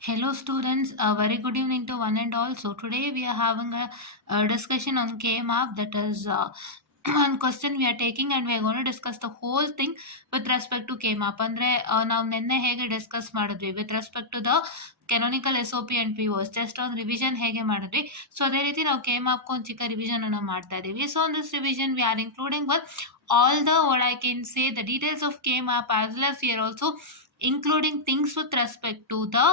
Hello students, a very good evening to one and all. So today we are having a discussion on K-map, that is one question we are taking and we are going to discuss the whole thing with respect to K-map. ಅಂದ್ರೆ ನಾವು ನಿನ್ನೆ ಹೇಗೆ discuss ಮಾಡಿದ್ವಿ with respect to the canonical SOP and POs, just on revision ಹೇಗೆ ಮಾಡಿದ್ವಿ. So ಅದೇ ರೀತಿ ನಾವು K-map ಒಂದು ಚಿಕ್ಕ ರಿವಿಷನ್ ಅನ್ನು ಮಾಡ್ತಾ ಇದೀವಿ. So on this revision we are including all the what I can say the details of K-map, as well as we are also including things with respect to the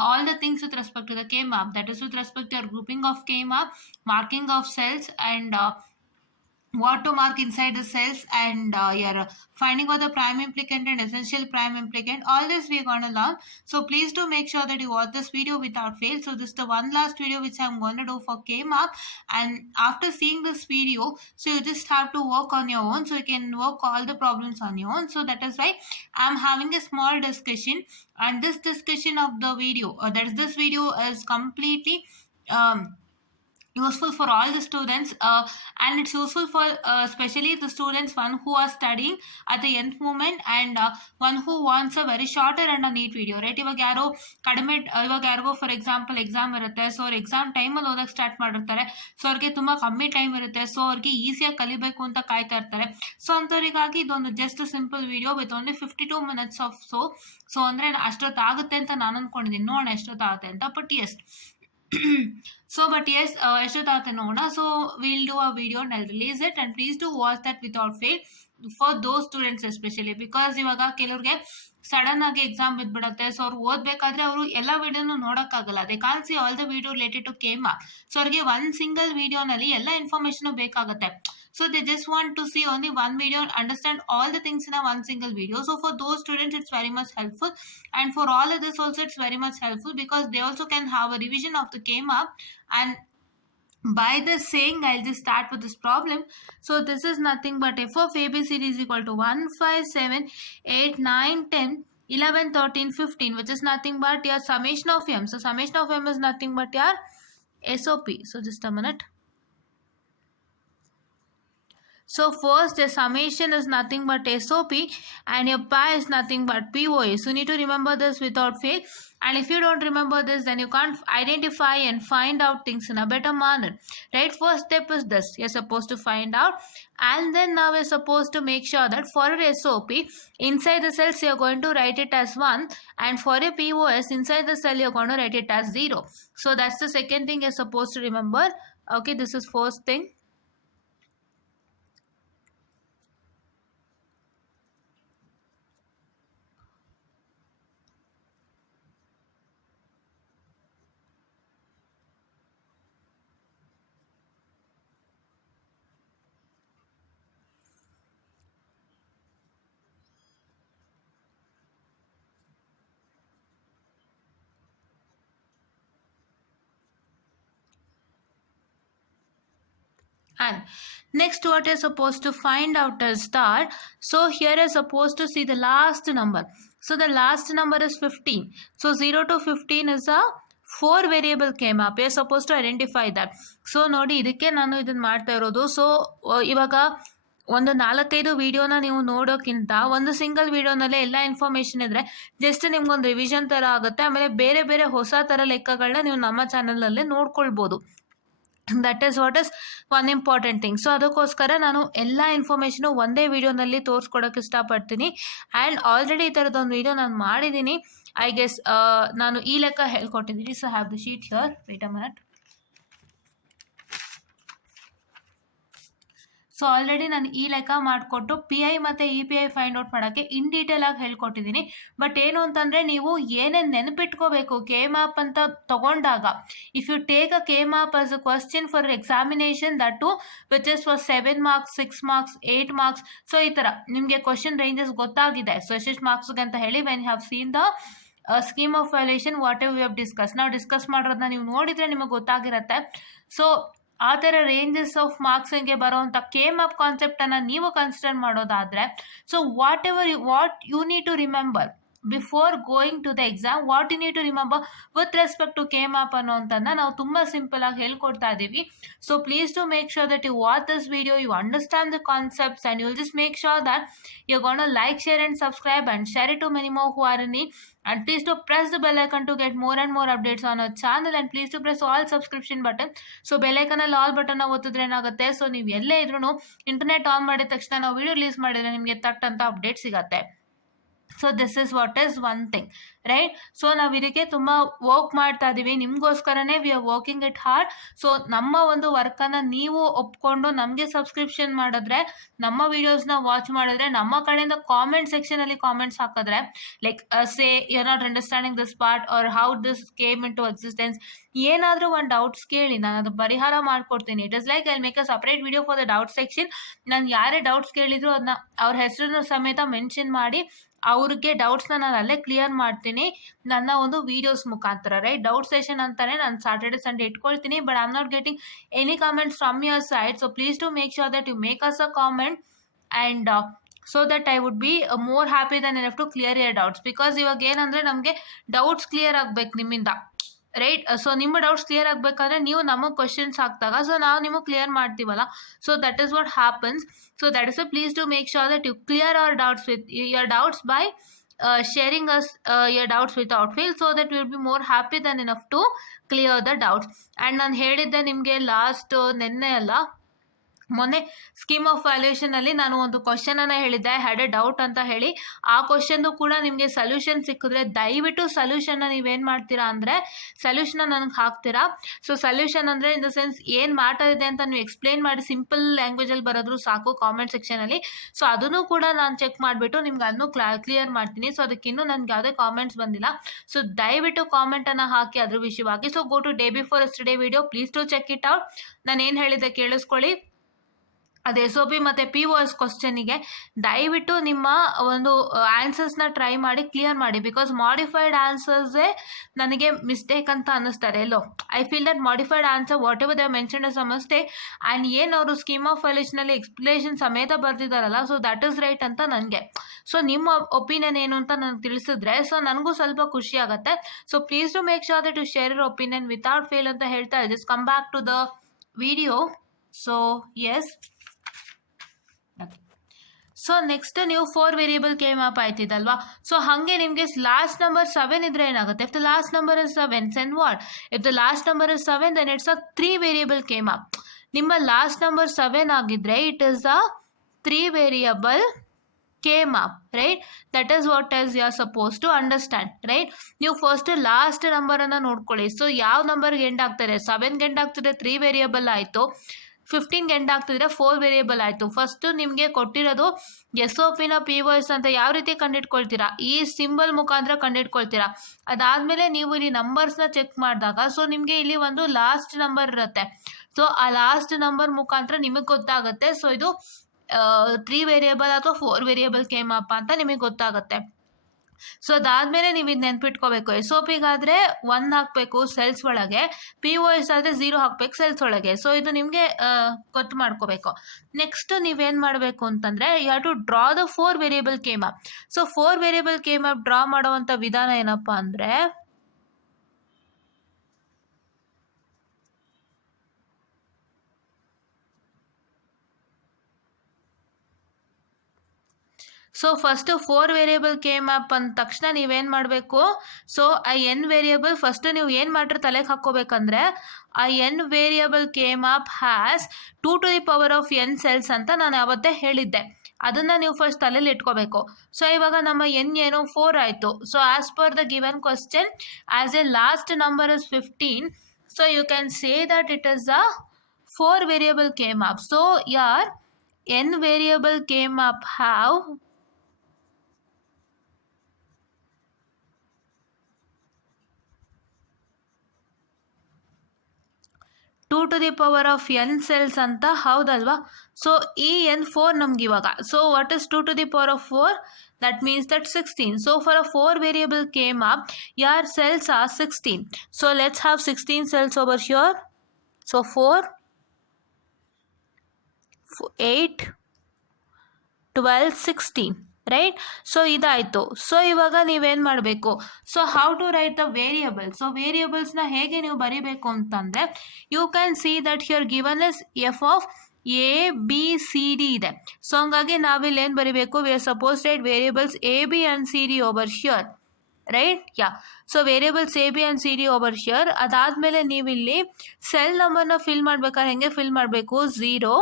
all the things with respect to the K-map, that is with respect to your grouping of K-map, marking of cells, and what to mark inside the cells, and your finding out the prime implicant and essential prime implicant. All this we are going to learn. So please do make sure that you watch this video without fail. So this is the one last video which I'm going to do for K-map, and after seeing this video, so you just have to work on your own, so you can work all the problems on your own. So that is why I'm having a small discussion, and this discussion of the video, that is this video is completely useful for all the students, and it's useful for especially the students one who are studying at the nth moment, and one who wants a very shorter and a neat video, right? ಇವಾಗ ಯಾರೋ ಕಡಿಮೆ ಇವಾಗ ಯಾರಿಗೋ for example exam ಇರುತ್ತೆ, so ಅವ್ರು exam ಟೈಮಲ್ಲಿ ಓದಕ್ಕೆ start ಮಾಡಿರ್ತಾರೆ, ಸೊ ಅವ್ರಿಗೆ ತುಂಬ ಕಮ್ಮಿ ಟೈಮ್ ಇರುತ್ತೆ, ಸೊ ಅವ್ರಿಗೆ ಈಸಿಯಾಗಿ ಕಲಿಬೇಕು ಅಂತ ಕಾಯ್ತಾ ಇರ್ತಾರೆ. ಸೊ ಅಂಥವ್ರಿಗಾಗಿ ಇದೊಂದು just simple video with only 52 minutes of so ಅಂದರೆ ಅಷ್ಟೊತ್ತಾಗುತ್ತೆ ಅಂತ ನಾನು ಅಂದ್ಕೊಂಡಿದ್ದೀನಿ, ನೋಡೋಣ ಎಷ್ಟೊತ್ತಾಗುತ್ತೆ ಅಂತ. ಬಟ್ ಎಸ್ but yes, ಎಷ್ಟೊತ್ತಾಗುತ್ತೆ ನೋಡೋಣ. So will do a video and I'll release it, and please do watch that without fail for those students especially, because ಇವಾಗ ಕೆಲವ್ರಿಗೆ sudden ಆಗಿ ಎಕ್ಸಾಮ್ ಬಿದ್ಬಿಡುತ್ತೆ, ಸೊ ಅವ್ರು ಓದಬೇಕಾದ್ರೆ ಅವರು ಎಲ್ಲ ವಿಡಿಯೋನು ನೋಡೋಕ್ಕಾಗಲ್ಲ, they can see all the video related to ಕೇಮಾ. ಸೊ ಅವ್ರಿಗೆ ಒಂದು ಸಿಂಗಲ್ ವಿಡಿಯೋನಲ್ಲಿ ಎಲ್ಲ ಇನ್ಫಾರ್ಮೇಶನ್ ಬೇಕಾಗುತ್ತೆ. So they just want to see only one video and understand all the things in a one single video. So for those students it's very much helpful, and for all others also it's very much helpful, because they also can have a revision of the K-map. And by this saying, I'll just start with this problem. So this is nothing but f of ABCD is equal to 1, 5, 7, 8, 9, 10, 11, 13, 15, which is nothing but your summation of m. So summation of m is nothing but your SOP. So just a minute. So first the summation is nothing but SOP, and your pi is nothing but POA. So you need to remember this without fail. And if you don't remember this, then you can't identify and find out things in a better manner. Right? First step is this. You're supposed to find out, and then now we're supposed to make sure that for your SOP, inside the cells you're going to write it as 1, and for your POS, inside the cell you're going to write it as 0. So that's the second thing you're supposed to remember. Okay, this is first thing. And next what you're supposed to find out is that, so here you're supposed to see the last number. So the last number is 15. So 0 to 15 is a 4 variable K-map. You're supposed to identify that. So ನೋಡಿ ಇದಕ್ಕೆ ನಾನು ಇದನ್ನು ಮಾಡ್ತಾ ಇರೋದು. So ಇವಾಗ ಒಂದು 4-5 ವಿಡಿಯೋನ ನೀವು ನೋಡೋಕ್ಕಿಂತ ಒಂದು ಸಿಂಗಲ್ ವಿಡಿಯೋನಲ್ಲೇ ಎಲ್ಲ ಇನ್ಫಾರ್ಮೇಷನ್ ಇದ್ದರೆ ಜಸ್ಟ್ ನಿಮ್ಗೊಂದು ರಿವಿಷನ್ ಥರ ಆಗುತ್ತೆ. ಆಮೇಲೆ ಬೇರೆ ಬೇರೆ ಹೊಸ ಥರ ಲೆಕ್ಕಗಳನ್ನ ನೀವು ನಮ್ಮ ಚಾನಲಲ್ಲೇ ನೋಡ್ಕೊಳ್ಬೋದು. That is what is one important thing. So ಅದಕ್ಕೋಸ್ಕರ ನಾನು ಎಲ್ಲ ಇನ್ಫಾರ್ಮೇಷನು ಒಂದೇ ವಿಡಿಯೋನಲ್ಲಿ ತೋರಿಸ್ಕೊಡೋಕೆ ಇಷ್ಟಪಡ್ತೀನಿ. ಆ್ಯಂಡ್ ಆಲ್ರೆಡಿ ಈ ಥರದೊಂದು ವಿಡಿಯೋ ನಾನು ಮಾಡಿದ್ದೀನಿ, ಐ ಗೆಸ್ ನಾನು ಈ ಲೆಕ್ಕ ಹೇಳ್ಕೊಟ್ಟಿದ್ದೀನಿ. So have the sheet here, wait a minute. So already ನಾನು ಈ ಲೆಕ್ಕ ಮಾಡಿಕೊಟ್ಟು PI ಮತ್ತು EPI ಫೈಂಡ್ ಔಟ್ ಮಾಡೋಕ್ಕೆ ಇನ್ ಡೀಟೇಲ್ ಆಗಿ ಹೇಳ್ಕೊಟ್ಟಿದ್ದೀನಿ. ಬಟ್ ಏನು ಅಂತಂದರೆ ನೀವು ಏನೇನು ನೆನಪಿಟ್ಕೋಬೇಕು K-map ಅಂತ ತಗೊಂಡಾಗ, if you take a K-map as a question for examination, that to which is for 7 marks, 6 marks, 8 marks. So ಈ ಥರ ನಿಮಗೆ ಕ್ವಶನ್ ರೇಂಜಸ್ ಗೊತ್ತಾಗಿದೆ, ಸೊ ಎಷ್ಟೆಷ್ಟು ಮಾರ್ಕ್ಸ್ಗೆ ಅಂತ ಹೇಳಿ, when have seen the scheme of valuation what ever we have discuss. ನಾವು discuss ಮಾಡೋದನ್ನ ನೀವು ನೋಡಿದರೆ ನಿಮಗೆ ಗೊತ್ತಾಗಿರುತ್ತೆ. ಸೊ ಆ ಥರ ರೇಂಜಸ್ ಆಫ್ ಮಾರ್ಕ್ಸಿಗೆ ಬರೋವಂಥ K-map ಕಾನ್ಸೆಪ್ಟನ್ನು ನೀವು ಕನ್ಸಿಡರ್ ಮಾಡೋದಾದರೆ, so what you need to remember, before going to the exam what you need to remember with respect to K map ಅನ್ನೋಂಥದ್ದನ್ನ ನಾವು ತುಂಬ ಸಿಂಪಲ್ ಆಗಿ ಹೇಳ್ಕೊಡ್ತಾ ಇದ್ದೀವಿ. So please to make sure that you watch this video, you understand the concepts, and you'll just make sure that you gonna like, share and subscribe and share it to many more who are in need. And please to press the bell icon to get more and more updates on our channel, and please to press all subscription button. So bell icon ಅಲ್ಲಿ all button ಒತ್ತಿದ್ರೆ ಏನಾಗುತ್ತೆ, so ನೀವು ಎಲ್ಲೇ ಇದ್ರೂ internet on ಮಾಡಿದ ತಕ್ಷಣ ನಾವು video release ಮಾಡಿದ್ರೆ ನಿಮಗೆ ತಟ್ ಅಂತ ಅಪ್ಡೇಟ್ ಸಿಗತ್ತೆ. So this is what is one thing, right? So ನಾವು ಇದಕ್ಕೆ ತುಂಬ ವರ್ಕ್ ಮಾಡ್ತಾ ಇದ್ದೀವಿ, ನಿಮಗೋಸ್ಕರನೇ we are working it hard. So ನಮ್ಮ ಒಂದು ವರ್ಕನ್ನು ನೀವು ಒಪ್ಕೊಂಡು ನಮಗೆ ಸಬ್ಸ್ಕ್ರಿಪ್ಷನ್ ಮಾಡಿದ್ರೆ, ನಮ್ಮ ವಿಡಿಯೋಸ್ನ ವಾಚ್ ಮಾಡಿದ್ರೆ, ನಮ್ಮ ಕಡೆಯಿಂದ ಕಾಮೆಂಟ್ ಸೆಕ್ಷನಲ್ಲಿ ಕಾಮೆಂಟ್ಸ್ ಹಾಕಿದ್ರೆ, like say you are not understanding this part or how this came into existence, ಏನಾದರೂ ಒಂದು ಡೌಟ್ಸ್ ಕೇಳಿ, ನಾನು ಅದು ಪರಿಹಾರ ಮಾಡ್ಕೊಡ್ತೀನಿ. It is like I make a separate video for the doubt section. ನಾನು ಯಾರೇ ಡೌಟ್ಸ್ ಕೇಳಿದ್ರು ಅದನ್ನ ಅವ್ರ ಹೆಸರನ್ನು ಸಮೇತ ಮೆನ್ಷನ್ ಮಾಡಿ ಅವ್ರಿಗೆ ಡೌಟ್ಸ್ನ ನಾನು ಅಲ್ಲೇ ಕ್ಲಿಯರ್ ಮಾಡ್ತೀನಿ ನನ್ನ ಒಂದು ವೀಡಿಯೋಸ್ ಮುಖಾಂತರ, ರೈಟ್? ಡೌಟ್ ಸೆಷನ್ ಅಂತಾನೆ ನಾನು ಸ್ಯಾಟರ್ಡೆ ಸಂಡೇ ಇಟ್ಕೊಳ್ತೀನಿ, but I am not getting any comments from your side. So please to make sure that you make us a comment, and so that I would be more happy than enough to clear your doubts. Because ಇವಾಗ ಏನಂದರೆ ನಮಗೆ doubts clear ಆಗಬೇಕು ನಿಮ್ಮಿಂದ, right? So ನಿಮ್ಮ doubts clear ಆಗಬೇಕಾದ್ರೆ ನೀವು ನಮಗೆ questions ಹಾಕಿದಾಗ ಸೊ ನಾವು ನಿಮಗೆ ಕ್ಲಿಯರ್ ಮಾಡ್ತೀವಲ್ಲ, so that is what happens. So that is please to make sure that you clear our doubts with your doubts by sharing us your doubts without fail, so that we will be more happy than enough to clear the doubts. And ನಾನು ಹೇಳಿದ್ದೆ ನಿಮಗೆ last ನೆನ್ನೆ ಅಲ್ಲ ಮೊನ್ನೆ scheme of valuation ಅಲ್ಲಿ ನಾನು ಒಂದು question ಅನ್ನ ಹೇಳಿದ್ದೆ, ಹ್ಯಾಡ್ ಎ ಡೌಟ್ ಅಂತ ಹೇಳಿ. ಆ ಕ್ವಶನ್ದು ಕೂಡ ನಿಮಗೆ ಸೊಲ್ಯೂಷನ್ ಸಿಕ್ಕಿದ್ರೆ ದಯವಿಟ್ಟು ಸೊಲ್ಯೂಷನ್ನ ನೀವೇನು ಮಾಡ್ತೀರಾ ಅಂದರೆ ಸೊಲ್ಯೂಷನ್ನ ನನಗೆ ಹಾಕ್ತೀರಾ. ಸೊ ಸೊಲ್ಯೂಷನ್ ಅಂದರೆ ಇನ್ ದ ಸೆನ್ಸ್ ಏನು ಮ್ಯಾಟರ್ ಇದೆ ಅಂತ ನೀವು ಎಕ್ಸ್ಪ್ಲೇನ್ ಮಾಡಿ ಸಿಂಪಲ್ ಲ್ಯಾಂಗ್ವೇಜಲ್ಲಿ ಬರೋದ್ರು ಸಾಕು ಕಾಮೆಂಟ್ ಸೆಕ್ಷನಲ್ಲಿ. ಸೊ ಅದನ್ನು ಕೂಡ ನಾನು ಚೆಕ್ ಮಾಡಿಬಿಟ್ಟು ನಿಮ್ಗೆ ಅದನ್ನು ಕ್ಲಿಯರ್ ಮಾಡ್ತೀನಿ. ಸೊ ಅದಕ್ಕಿನ್ನೂ ನನಗೆ ಯಾವುದೇ ಕಾಮೆಂಟ್ಸ್ ಬಂದಿಲ್ಲ. ಸೊ ದಯವಿಟ್ಟು ಕಾಮೆಂಟನ್ನು ಹಾಕಿ ಅದ್ರ ವಿಷಯವಾಗಿ. So go to day before yesterday video, please to check it out. ನಾನು ಏನು ಹೇಳಿದ್ದೆ ಕೇಳಿಸ್ಕೊಳ್ಳಿ. ಅದು SOP ಮತ್ತು POS ಕ್ವಶನಿಗೆ ದಯವಿಟ್ಟು ನಿಮ್ಮ ಒಂದು ಆನ್ಸರ್ಸ್ನ ಟ್ರೈ ಮಾಡಿ ಕ್ಲಿಯರ್ ಮಾಡಿ. ಬಿಕಾಸ್ ಮಾಡಿಫೈಡ್ ಆನ್ಸರ್ಸೇ ನನಗೆ ಮಿಸ್ಟೇಕ್ ಅಂತ ಅನ್ನಿಸ್ತಾರೆ ಎಲ್ಲೋ. I feel that modified answer whatever they mention as a mistake, and ಏನು ಅವರು ಸ್ಕೀಮ್ ಆಫ್ ವ್ಯಾಲ್ಯೂಯೇಷನಲ್ಲಿ ಎಕ್ಸ್ಪ್ಲೇಷನ್ ಸಮೇತ ಬರ್ತಿದ್ದಾರಲ್ಲ, ಸೊ ದಟ್ ಈಸ್ ರೈಟ್ ಅಂತ ನನಗೆ. ಸೊ ನಿಮ್ಮ ಒಪಿನಿಯನ್ ಏನು ಅಂತ ನನಗೆ ತಿಳಿಸಿದ್ರೆ ಸೊ ನನಗೂ ಸ್ವಲ್ಪ ಖುಷಿ ಆಗುತ್ತೆ. So please to make sure that you share your opinion without fail ಅಂತ ಹೇಳ್ತಾ just come back to the video. So yes, so next ನೀವು 4 ವೇರಿಯಬಲ್ ಕೆ ಮ್ಯಾಪ್ ಆಯ್ತಿದಲ್ವಾ. ಸೊ ಹಾಗೆ ನಿಮಗೆ ಲಾಸ್ಟ್ ನಂಬರ್ 7 ಇದ್ರೆ ಏನಾಗುತ್ತೆ, if the last number is 7 then what, if the last number is 7 then it's a 3 variable K map. ನಿಮ್ಮ last number 7 ಆಗಿದ್ರೆ it is a 3 variable K map, right? That is what is you are suppose to understand, right? ನೀವು first last ನಂಬರನ್ನು ನೋಡ್ಕೊಳ್ಳಿ. So ಯಾವ ನಂಬರ್ಗೆ end ಆಗ್ತಾರೆ, 7ಗೆ end ಆಗ್ತಿದ್ರೆ 3 variable ಆಯಿತು, 15ಗೆ ಎಂಡ್ ಆಗ್ತಿದ್ರೆ 4 ವೇರಿಯಬಲ್ ಆಯಿತು. ಫಸ್ಟು ನಿಮಗೆ ಕೊಟ್ಟಿರೋದು SOPನ POS ಅಂತ ಯಾವ ರೀತಿ ಕಂಡಿಡ್ಕೊಳ್ತೀರಾ, ಈ ಸಿಂಬಲ್ ಮುಖಾಂತರ ಕಂಡಿಡ್ಕೊಳ್ತೀರಾ. ಅದಾದಮೇಲೆ ನೀವು ಇಲ್ಲಿ ನಂಬರ್ಸ್ನ ಚೆಕ್ ಮಾಡಿದಾಗ ಸೊ ನಿಮಗೆ ಇಲ್ಲಿ ಒಂದು ಲಾಸ್ಟ್ ನಂಬರ್ ಇರುತ್ತೆ. ಸೊ ಆ ಲಾಸ್ಟ್ ನಂಬರ್ ಮುಖಾಂತರ ನಿಮಗೆ ಗೊತ್ತಾಗುತ್ತೆ ಸೊ ಇದು 3 ವೇರಿಯಬಲ್ ಅಥವಾ 4 ವೇರಿಯಬಲ್ ಕೆ ಮ್ಯಾಪ್ ಅಂತ ನಿಮಗೆ ಗೊತ್ತಾಗುತ್ತೆ. ಸೊ ಅದಾದಮೇಲೆ ನೀವು ಇದು ನೆನ್ಪಿಟ್ಕೋಬೇಕು. SOPಗಾದರೆ 1 ಹಾಕಬೇಕು ಸೆಲ್ಸ್ ಒಳಗೆ, POS ಆದರೆ 0 ಹಾಕಬೇಕು ಸೆಲ್ಸ್ ಒಳಗೆ. ಸೊ ಇದು ನಿಮಗೆ ಗೊತ್ತು ಮಾಡ್ಕೋಬೇಕು. ನೆಕ್ಸ್ಟ್ ನೀವೇನು ಮಾಡಬೇಕು ಅಂತಂದರೆ you have to draw the 4 variable K map. So 4 variable K map draw ಮಾಡೋವಂಥ ವಿಧಾನ ಏನಪ್ಪ ಅಂದರೆ so first 4 variable K map ಅಂದ ತಕ್ಷಣ ನೀವೇನು ಮಾಡಬೇಕು, ಸೊ ಆ n ವೇರಿಯಬಲ್ ಫಸ್ಟ್ ನೀವು ಏನು ಮಾಡ್ರೆ ತಲೆಗೆ ಹಾಕ್ಕೋಬೇಕಂದ್ರೆ ಆ n variable K map has 2 to the power of n cells ಅಂತ ನಾನು ಯಾವತ್ತೇ ಹೇಳಿದ್ದೆ. ಅದನ್ನು ನೀವು ಫಸ್ಟ್ ತಲೆಯಲ್ಲಿ ಇಟ್ಕೋಬೇಕು. ಸೊ ಇವಾಗ ನಮ್ಮ n ಏನು 4 ಆಯಿತು. So as per the given question as a last number is 15, so you can say that it is a 4 variable K map. So ಯಾರ್ n variable K map have 2 to the power of n cells ಅಂತ, ಹೌದಲ್ವಾ? So ಈ n4 ನಮ್ಗೆ ಇವಾಗ, so what is 2 to the power of 4? That means that 16. So for a 4 variable K map, your cells are 16. So let's have 16 cells over here. So 4, 8, 12, 16. Right. So ಇದಾಯಿತು. So ಇವಾಗ ನೀವೇನು ಮಾಡಬೇಕು, so how to write the variables. So ವೇರಿಯಬಲ್ಸ್ನ ಹೇಗೆ ನೀವು ಬರೀಬೇಕು ಅಂತಂದರೆ, you can see that here given is F of A B C D ಇದೆ. ಸೊ ಹಂಗಾಗಿ ನಾವಿಲ್ಲಿ ಏನು ಬರೀಬೇಕು, we are suppose write variables A B and C D over here, right. Yeah, so variables A B and C D over here. ಅದಾದಮೇಲೆ ನೀವಿಲ್ಲಿ cell ನಂಬರ್ನ fill ಮಾಡ್ಬೇಕಾದ್ರೆ ಹೆಂಗೆ ಫಿಲ್ ಮಾಡಬೇಕು, 0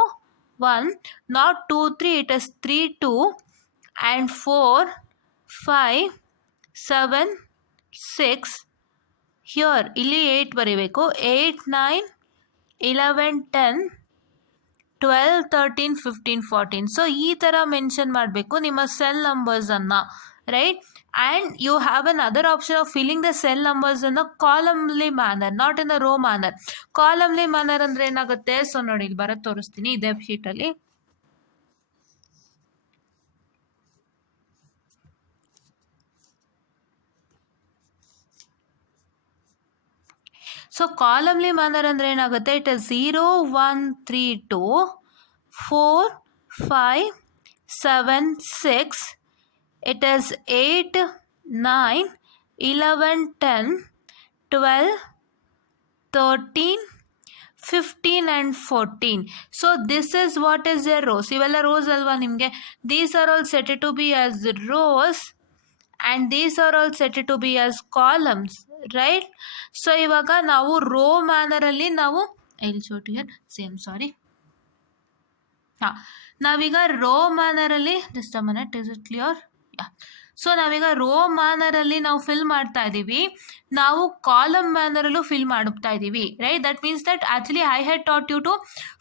1 not 2 3, it is 3 2 and 4 5 7 6. Here ಇಲ್ಲಿ 8 ಬರೀಬೇಕು, 8 9 11 10 12 13 15 14. So ಈ ಥರ ಮೆನ್ಷನ್ ಮಾಡಬೇಕು ನಿಮ್ಮ ಸೆಲ್ ನಂಬರ್ಸನ್ನು, right. And you have another option of filling the cell numbers in the ಕಾಲಮ್ಲಿ manner, not in the row manner. ಕಾಲಮ್ಲಿ ಮ್ಯಾನರ್ ಅಂದರೆ ಏನಾಗುತ್ತೆ, ಸೊ ನೋಡಿ ಇಲ್ಲಿ ಬರೋದು ತೋರಿಸ್ತೀನಿ ಇದೇ ಶೀಟಲ್ಲಿ. ಸೊ ಕಾಲಮ್ಲಿ ಮ್ಯಾನರ್ ಅಂದರೆ ಏನಾಗುತ್ತೆ, it is 0 1 3 2 4 5 7 6, it is 8 9 11 10 12 13 15 and 14. So this is what is a rows. ಇವೆಲ್ಲ ರೋಸ್ ಅಲ್ವಾ ನಿಮಗೆ. These are all set to be as rows and these are all set to be as columns, right. So ಇವಾಗ ನಾವು row ಮ್ಯಾನರಲ್ಲಿ ನಾವು same sorry ಹಾಂ, ನಾವೀಗ row ಮ್ಯಾನರಲ್ಲಿ just a minute, is it clear? Yeah. So ನಾವೀಗ row ಮ್ಯಾನರಲ್ಲಿ ನಾವು ಫಿಲ್ ಮಾಡ್ತಾ ಇದ್ದೀವಿ, ನಾವು ಕಾಲಮ್ ಮ್ಯಾನರಲ್ಲೂ ಫಿಲ್ ಮಾಡ್ತಾ ಇದ್ದೀವಿ, right. That means that actually I had taught you to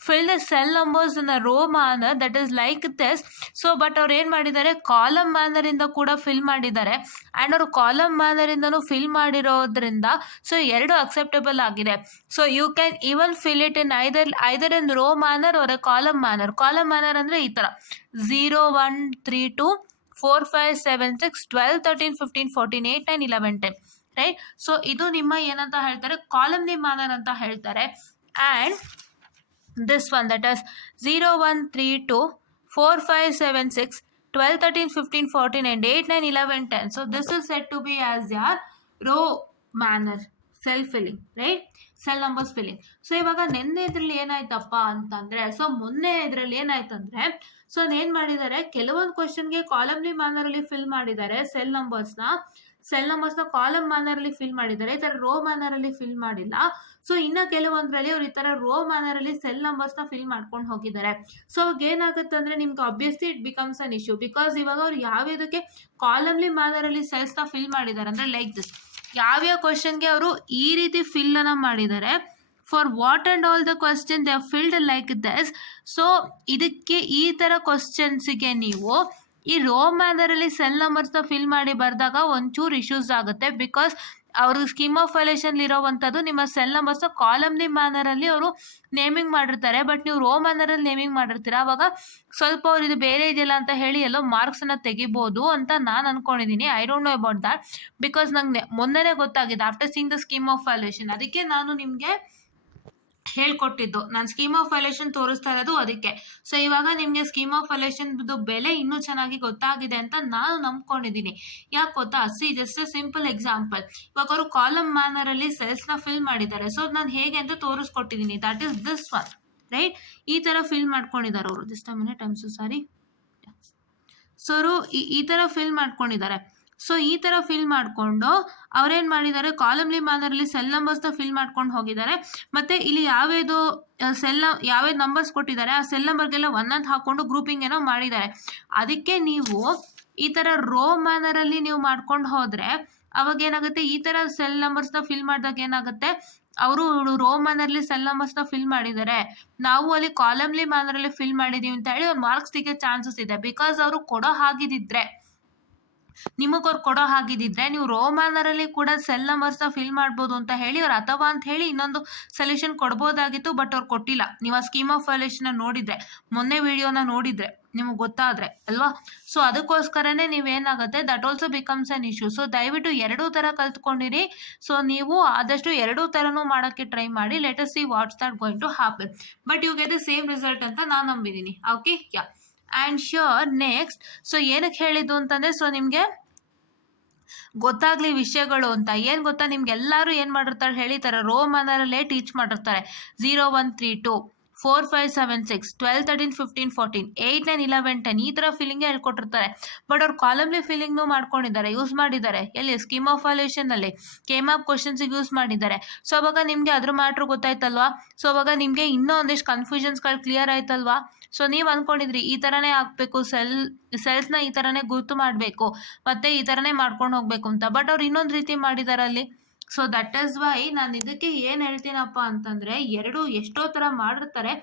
fill the cell numbers in the row manner, that is like this. So but ಅವ್ರು ಏನು ಮಾಡಿದ್ದಾರೆ, ಕಾಲಮ್ ಮ್ಯಾನರಿಂದ ಕೂಡ ಫಿಲ್ ಮಾಡಿದ್ದಾರೆ. ಆ್ಯಂಡ್ ಅವರು ಕಾಲಮ್ ಮ್ಯಾನರಿಂದನೂ ಫಿಲ್ ಮಾಡಿರೋದ್ರಿಂದ ಸೊ ಎರಡು ಅಕ್ಸೆಪ್ಟೇಬಲ್ ಆಗಿದೆ. So you can even fill it in either in row manner or a column manner. Column manner ಅಂದರೆ ಈ ಥರ 0 1 3 2 4 5 7 6 12 13 15 14 8 9 11 10, ರೈಟ್. ಸೊ ಇದು ನಿಮ್ಮ ಏನಂತ ಹೇಳ್ತಾರೆ, ಕಾಲಮ್ಲಿ ಮ್ಯಾನರ್ ಅಂತ ಹೇಳ್ತಾರೆ. And this one that is 0 1 3 2 4 5 7 6 12 13 15 14 and 8 9 11 10. So this is set to be as your row manner, cell filling, right, cell numbers filling. So ಇವಾಗ ನಿನ್ನೆ ಇದರಲ್ಲಿ ಏನಾಯ್ತಪ್ಪ ಅಂತಂದರೆ, ಸೊ ಮೊನ್ನೆ ಇದರಲ್ಲಿ ಏನಾಯ್ತಂದರೆ, ಸೊ ಏನು ಮಾಡಿದ್ದಾರೆ, ಕೆಲವೊಂದು ಕ್ವಶನ್ಗೆ ಕಾಲಮ್ಲಿ ಮ್ಯಾನರಲ್ಲಿ ಫಿಲ್ ಮಾಡಿದ್ದಾರೆ ಸೆಲ್ ನಂಬರ್ಸ್ನ ಕಾಲಮ್ ಮ್ಯಾನರಲ್ಲಿ ಫಿಲ್ ಮಾಡಿದ್ದಾರೆ, ಈ ಥರ ರೋ ಮ್ಯಾನರಲ್ಲಿ ಫಿಲ್ ಮಾಡಿಲ್ಲ. ಸೊ ಇನ್ನು ಕೆಲವೊಂದರಲ್ಲಿ ಅವ್ರು ಈ ಥರ ರೋ ಮ್ಯಾನರಲ್ಲಿ ಸೆಲ್ ನಂಬರ್ಸ್ನ ಫಿಲ್ ಮಾಡ್ಕೊಂಡು ಹೋಗಿದ್ದಾರೆ. ಸೊ ಅವಾಗ ಏನಾಗುತ್ತೆ ಅಂದರೆ ನಿಮ್ಗೆ obviously it becomes an issue, because ಇವಾಗ ಅವ್ರು ಯಾವ್ಯಾವುದಕ್ಕೆ ಕಾಲಮ್ಲಿ ಮ್ಯಾನರಲ್ಲಿ ಸೆಲ್ಸ್ನ ಫಿಲ್ ಮಾಡಿದ್ದಾರೆ ಅಂದರೆ ಲೈಕ್ ದಿಸ್, ಯಾವ್ಯಾವ ಕ್ವಶನ್ಗೆ ಅವರು ಈ ರೀತಿ ಫಿಲ್ಲನ್ನು ಮಾಡಿದ್ದಾರೆ, for what and all the question they filled like this. So ಇದಕ್ಕೆ ಈ ಥರ ಕ್ವಶನ್ಸಿಗೆ ನೀವು ಈ ರೋ ಮ್ಯಾನರಲ್ಲಿ ಸೆಲ್ ನಂಬರ್ಸ್ನ ಫಿಲ್ ಮಾಡಿ ಬರೆದಾಗ ಒಂಚೂರು ಇಶ್ಯೂಸ್ ಆಗುತ್ತೆ, ಬಿಕಾಸ್ ಅವರು ಸ್ಕೀಮ್ ಆಫ್ ವ್ಯಾಲ್ಯೂಷನ್ ಇರೋವಂಥದ್ದು ನಿಮ್ಮ ಸೆಲ್ ನಂಬರ್ಸ್ನ ಕಾಲಮ್ಲಿ ಮ್ಯಾನರಲ್ಲಿ ಅವರು ನೇಮಿಂಗ್ ಮಾಡಿರ್ತಾರೆ. ಬಟ್ ನೀವು ರೋ ಮ್ಯಾನರಲ್ಲಿ ನೇಮಿಂಗ್ ಮಾಡಿರ್ತೀರ, ಆವಾಗ ಸ್ವಲ್ಪ ಅವ್ರು ಇದು ಬೇರೆ ಇದೆಯಲ್ಲ ಅಂತ ಹೇಳಿ ಎಲ್ಲೋ ಮಾರ್ಕ್ಸನ್ನು ತೆಗಿಬೋದು ಅಂತ ನಾನು ಅಂದ್ಕೊಂಡಿದ್ದೀನಿ. I don't know about that, because ನಂಗೆ ಮೊನ್ನೆನೇ ಗೊತ್ತಾಗಿದೆ after seeing the scheme of valuation. ಅದಕ್ಕೆ ನಾನು ನಿಮಗೆ ಹೇಳ್ಕೊಟ್ಟಿದ್ದು, ನಾನು ಸ್ಕೀಮ್ ಆಫ್ ವ್ಯಾಲ್ಯೂಷನ್ ತೋರಿಸ್ತಾ ಇರೋದು ಅದಕ್ಕೆ. ಸೊ ಇವಾಗ ನಿಮಗೆ ಸ್ಕೀಮ್ ಆಫ್ ವ್ಯಾಲ್ಯೂಷನ್ದು ಬೆಲೆ ಇನ್ನೂ ಚೆನ್ನಾಗಿ ಗೊತ್ತಾಗಿದೆ ಅಂತ ನಾನು ನಂಬ್ಕೊಂಡಿದ್ದೀನಿ. ಯಾಕೆ ಗೊತ್ತಾ, see just a simple example. ಇವಾಗ ಅವರು ಕಾಲಮ್ ಮ್ಯಾನರಲ್ಲಿ ಸೆಲ್ಸ್ನ ಫಿಲ್ ಮಾಡಿದ್ದಾರೆ. ಸೊ ನಾನು ಹೇಗೆ ಅಂತ ತೋರಿಸ್ಕೊಟ್ಟಿದ್ದೀನಿ, that is this one, right. ಈ ಥರ ಫಿಲ್ ಮಾಡ್ಕೊಂಡಿದ್ದಾರೆ ಅವರು. Just a minute, I am so sorry. So ಅವರು ಈ ಥರ ಫಿಲ್ ಮಾಡ್ಕೊಂಡಿದ್ದಾರೆ. ಸೊ ಈ ಥರ ಫಿಲ್ ಮಾಡಿಕೊಂಡು ಅವ್ರೇನು ಮಾಡಿದ್ದಾರೆ, ಕಾಲಮ್ಲಿ ಮ್ಯಾನರಲ್ಲಿ ಸೆಲ್ ನಂಬರ್ಸ್ನ ಫಿಲ್ ಮಾಡ್ಕೊಂಡು ಹೋಗಿದ್ದಾರೆ. ಮತ್ತು ಇಲ್ಲಿ ಯಾವ್ಯಾವುದು ಯಾವ್ಯಾವ ನಂಬರ್ಸ್ ಕೊಟ್ಟಿದ್ದಾರೆ ಆ ಸೆಲ್ ನಂಬರ್ಗೆಲ್ಲ ಒಂದೊಂದು ಹಾಕ್ಕೊಂಡು ಗ್ರೂಪಿಂಗ್ ಏನೋ ಮಾಡಿದ್ದಾರೆ. ಅದಕ್ಕೆ ನೀವು ಈ ಥರ ರೋ ಮ್ಯಾನರಲ್ಲಿ ನೀವು ಮಾಡ್ಕೊಂಡು ಹೋದರೆ ಅವಾಗ ಏನಾಗುತ್ತೆ, ಈ ಥರ ಸೆಲ್ ನಂಬರ್ಸ್ನ ಫಿಲ್ ಮಾಡಿದಾಗ ಏನಾಗುತ್ತೆ, ಅವರು ರೋ ಮ್ಯಾನರಲ್ಲಿ ಸೆಲ್ ನಂಬರ್ಸ್ನ ಫಿಲ್ ಮಾಡಿದ್ದಾರೆ, ನಾವು ಅಲ್ಲಿ ಕಾಲಮ್ಲಿ ಮ್ಯಾನರಲ್ಲಿ ಫಿಲ್ ಮಾಡಿದ್ದೀವಿ ಅಂತ ಹೇಳಿ ಅವ್ರು ಮಾರ್ಕ್ಸ್ ತೆಗೆ ಚಾನ್ಸಸ್ ಇದೆ. ಬಿಕಾಸ್ ಅವರು ಕೊಡೋ ಹಾಗಿದ್ದಿದ್ರೆ ನಿಮಗವ್ರು ಕೊಡೋ ಹಾಗಿದ್ದಿದ್ರೆ ನೀವು ರೋ ಮ್ಯಾನರಲ್ಲಿ ಕೂಡ ಸೆಲ್ ನಂಬರ್ಸ್ನ ಫಿಲ್ ಮಾಡ್ಬೋದು ಅಂತ ಹೇಳಿ ಅವ್ರು ಅಥವಾ ಅಂತ ಹೇಳಿ ಇನ್ನೊಂದು ಸೊಲ್ಯೂಷನ್ ಕೊಡ್ಬೋದಾಗಿತ್ತು. ಬಟ್ ಅವ್ರು ಕೊಟ್ಟಿಲ್ಲ. ನೀವು ಆ ಸ್ಕೀಮ್ ಆಫ್ ವ್ಯಾಲ್ಯೂಷನ್ನ ನೋಡಿದರೆ, ಮೊನ್ನೆ ವಿಡಿಯೋನ ನೋಡಿದರೆ ನಿಮಗೆ ಗೊತ್ತಾದರೆ ಅಲ್ವಾ. ಸೊ ಅದಕ್ಕೋಸ್ಕರನೇ ನೀವೇನಾಗುತ್ತೆ, that also becomes an issue. So ದಯವಿಟ್ಟು ಎರಡೂ ಥರ ಕಲ್ತ್ಕೊಂಡಿರಿ. ಸೊ ನೀವು ಆದಷ್ಟು ಎರಡೂ ಥರನೂ ಮಾಡೋಕ್ಕೆ ಟ್ರೈ ಮಾಡಿ. Let us see what's that going to happen. But you get the same result ಅಂತ ನಾನು ನಂಬಿದ್ದೀನಿ. Okay, yeah. And sure next so ಏನಕ್ಕೆ ಹೇಳಿದ್ದು ಅಂತಂದರೆ ಸೊ ನಿಮಗೆ ಗೊತ್ತಾಗ್ಲಿ ವಿಷಯಗಳು ಅಂತ. ಏನು ಗೊತ್ತಾ, ನಿಮ್ಗೆ ಎಲ್ಲರೂ ಏನು ಮಾಡಿರ್ತಾರೆ ಹೇಳಿತಾರೆ, ರೋ ಮ್ಯಾನರಲ್ಲೇ ಟೀಚ್ ಮಾಡಿರ್ತಾರೆ. 0 1 3 2 4 5 7 6 12 13 15 14 8 9 11 10 ಈ ಥರ ಫಿಲ್ಲಿಂಗೇ ಹೇಳ್ಕೊಟ್ಟಿರ್ತಾರೆ. ಬಟ್ ಅವ್ರು ಕಾಲಮ್ಲಿ ಫಿಲ್ಲಿಂಗ್ನು ಮಾಡ್ಕೊಂಡಿದ್ದಾರೆ, ಯೂಸ್ ಮಾಡಿದ್ದಾರೆ. ಎಲ್ಲಿ ಸ್ಕೀಮ್ ಆಫ್ ವಾಲ್ಯೂಷನಲ್ಲಿ ಕೇಮ್ ಆಫ್ ಕ್ವಶನ್ಸಿಗೆ ಯೂಸ್ ಮಾಡಿದ್ದಾರೆ. ಸೊ ಅವಾಗ ನಿಮಗೆ ಅದ್ರ ಮ್ಯಾಟ್ರ್ ಗೊತ್ತಾಯ್ತಲ್ವಾ. ಸೊ ಅವಾಗ ನಿಮಗೆ ಇನ್ನೂ ಒಂದಿಷ್ಟು ಕನ್ಫ್ಯೂಷನ್ಸ್ಗಳು ಕ್ಲಿಯರ್ ಆಯ್ತಲ್ವಾ. ಸೊ ನೀವು ಅಂದ್ಕೊಂಡಿದ್ರಿ ಈ ಥರನೇ ಹಾಕಬೇಕು, ಸೆಲ್ಸ್ನ ಈ ಥರನೇ ಗುರುತು ಮಾಡಬೇಕು ಮತ್ತು ಈ ಥರನೇ ಮಾಡ್ಕೊಂಡು ಹೋಗಬೇಕು ಅಂತ. ಬಟ್ ಅವ್ರು ಇನ್ನೊಂದು ರೀತಿ ಮಾಡಿದ್ದಾರೆ ಅಲ್ಲಿ. ಸೊ ದಟ್ ಈಸ್ ವೈ ನಾನು ಇದಕ್ಕೆ ಏನು ಹೇಳ್ತೀನಪ್ಪ ಅಂತಂದರೆ, ಎರಡು ಎಷ್ಟೋ ಥರ ಮಾಡಿರ್ತಾರೆ,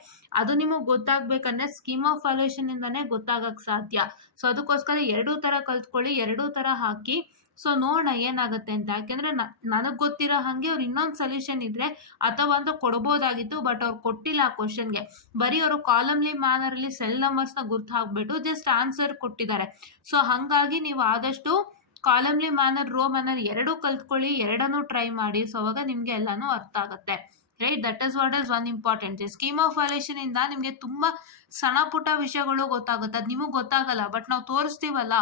ಅದು ನಿಮಗೆ ಗೊತ್ತಾಗಬೇಕಂದ್ರೆ ಸ್ಕೀಮ್ ಆಫ್ ವಾಲ್ಯೂಷನಿಂದನೇ ಗೊತ್ತಾಗಕ್ಕೆ ಸಾಧ್ಯ. ಸೊ ಅದಕ್ಕೋಸ್ಕರ ಎರಡೂ ಥರ ಕಲ್ತ್ಕೊಳ್ಳಿ, ಎರಡೂ ಥರ ಹಾಕಿ. ಸೊ ನೋಡೋಣ ಏನಾಗುತ್ತೆ ಅಂತ. ಯಾಕೆಂದರೆ ನನಗೆ ಗೊತ್ತಿರೋ ಹಾಗೆ ಅವ್ರು ಇನ್ನೊಂದು ಸೊಲ್ಯೂಷನ್ ಇದ್ದರೆ ಅಥವಾ ಅಂತ ಕೊಡ್ಬೋದಾಗಿತ್ತು, ಬಟ್ ಅವ್ರು ಕೊಟ್ಟಿಲ್ಲ ಆ ಕ್ವಶನ್ಗೆ. ಬರೀ ಅವರು ಕಾಲಮ್ಲಿ ಮ್ಯಾನರಲ್ಲಿ ಸೆಲ್ ನಂಬರ್ಸ್ನ ಗುರ್ತು ಹಾಕ್ಬಿಟ್ಟು ಜಸ್ಟ್ ಆನ್ಸರ್ ಕೊಟ್ಟಿದ್ದಾರೆ. ಸೊ ಹಾಗಾಗಿ ನೀವು ಆದಷ್ಟು ಕಾಲಮ್ಲಿ ಮ್ಯಾನರ್, ರೋ ಮ್ಯಾನರ್ ಎರಡೂ ಕಲ್ತ್ಕೊಳ್ಳಿ, ಎರಡನ್ನೂ ಟ್ರೈ ಮಾಡಿ. ಸೊ ಅವಾಗ ನಿಮಗೆ ಎಲ್ಲನೂ ಅರ್ಥ ಆಗುತ್ತೆ. Right, that is what is one important. Scheme of ವಾಲ್ಯೂಷನಿಂದ ನಿಮಗೆ ತುಂಬ ಸಣ್ಣ ಪುಟ್ಟ ವಿಷಯಗಳು ಗೊತ್ತಾಗುತ್ತೆ. ಅದು ನಿಮಗೆ ಗೊತ್ತಾಗಲ್ಲ, ಬಟ್ ನಾವು ತೋರಿಸ್ತೀವಲ್ಲ,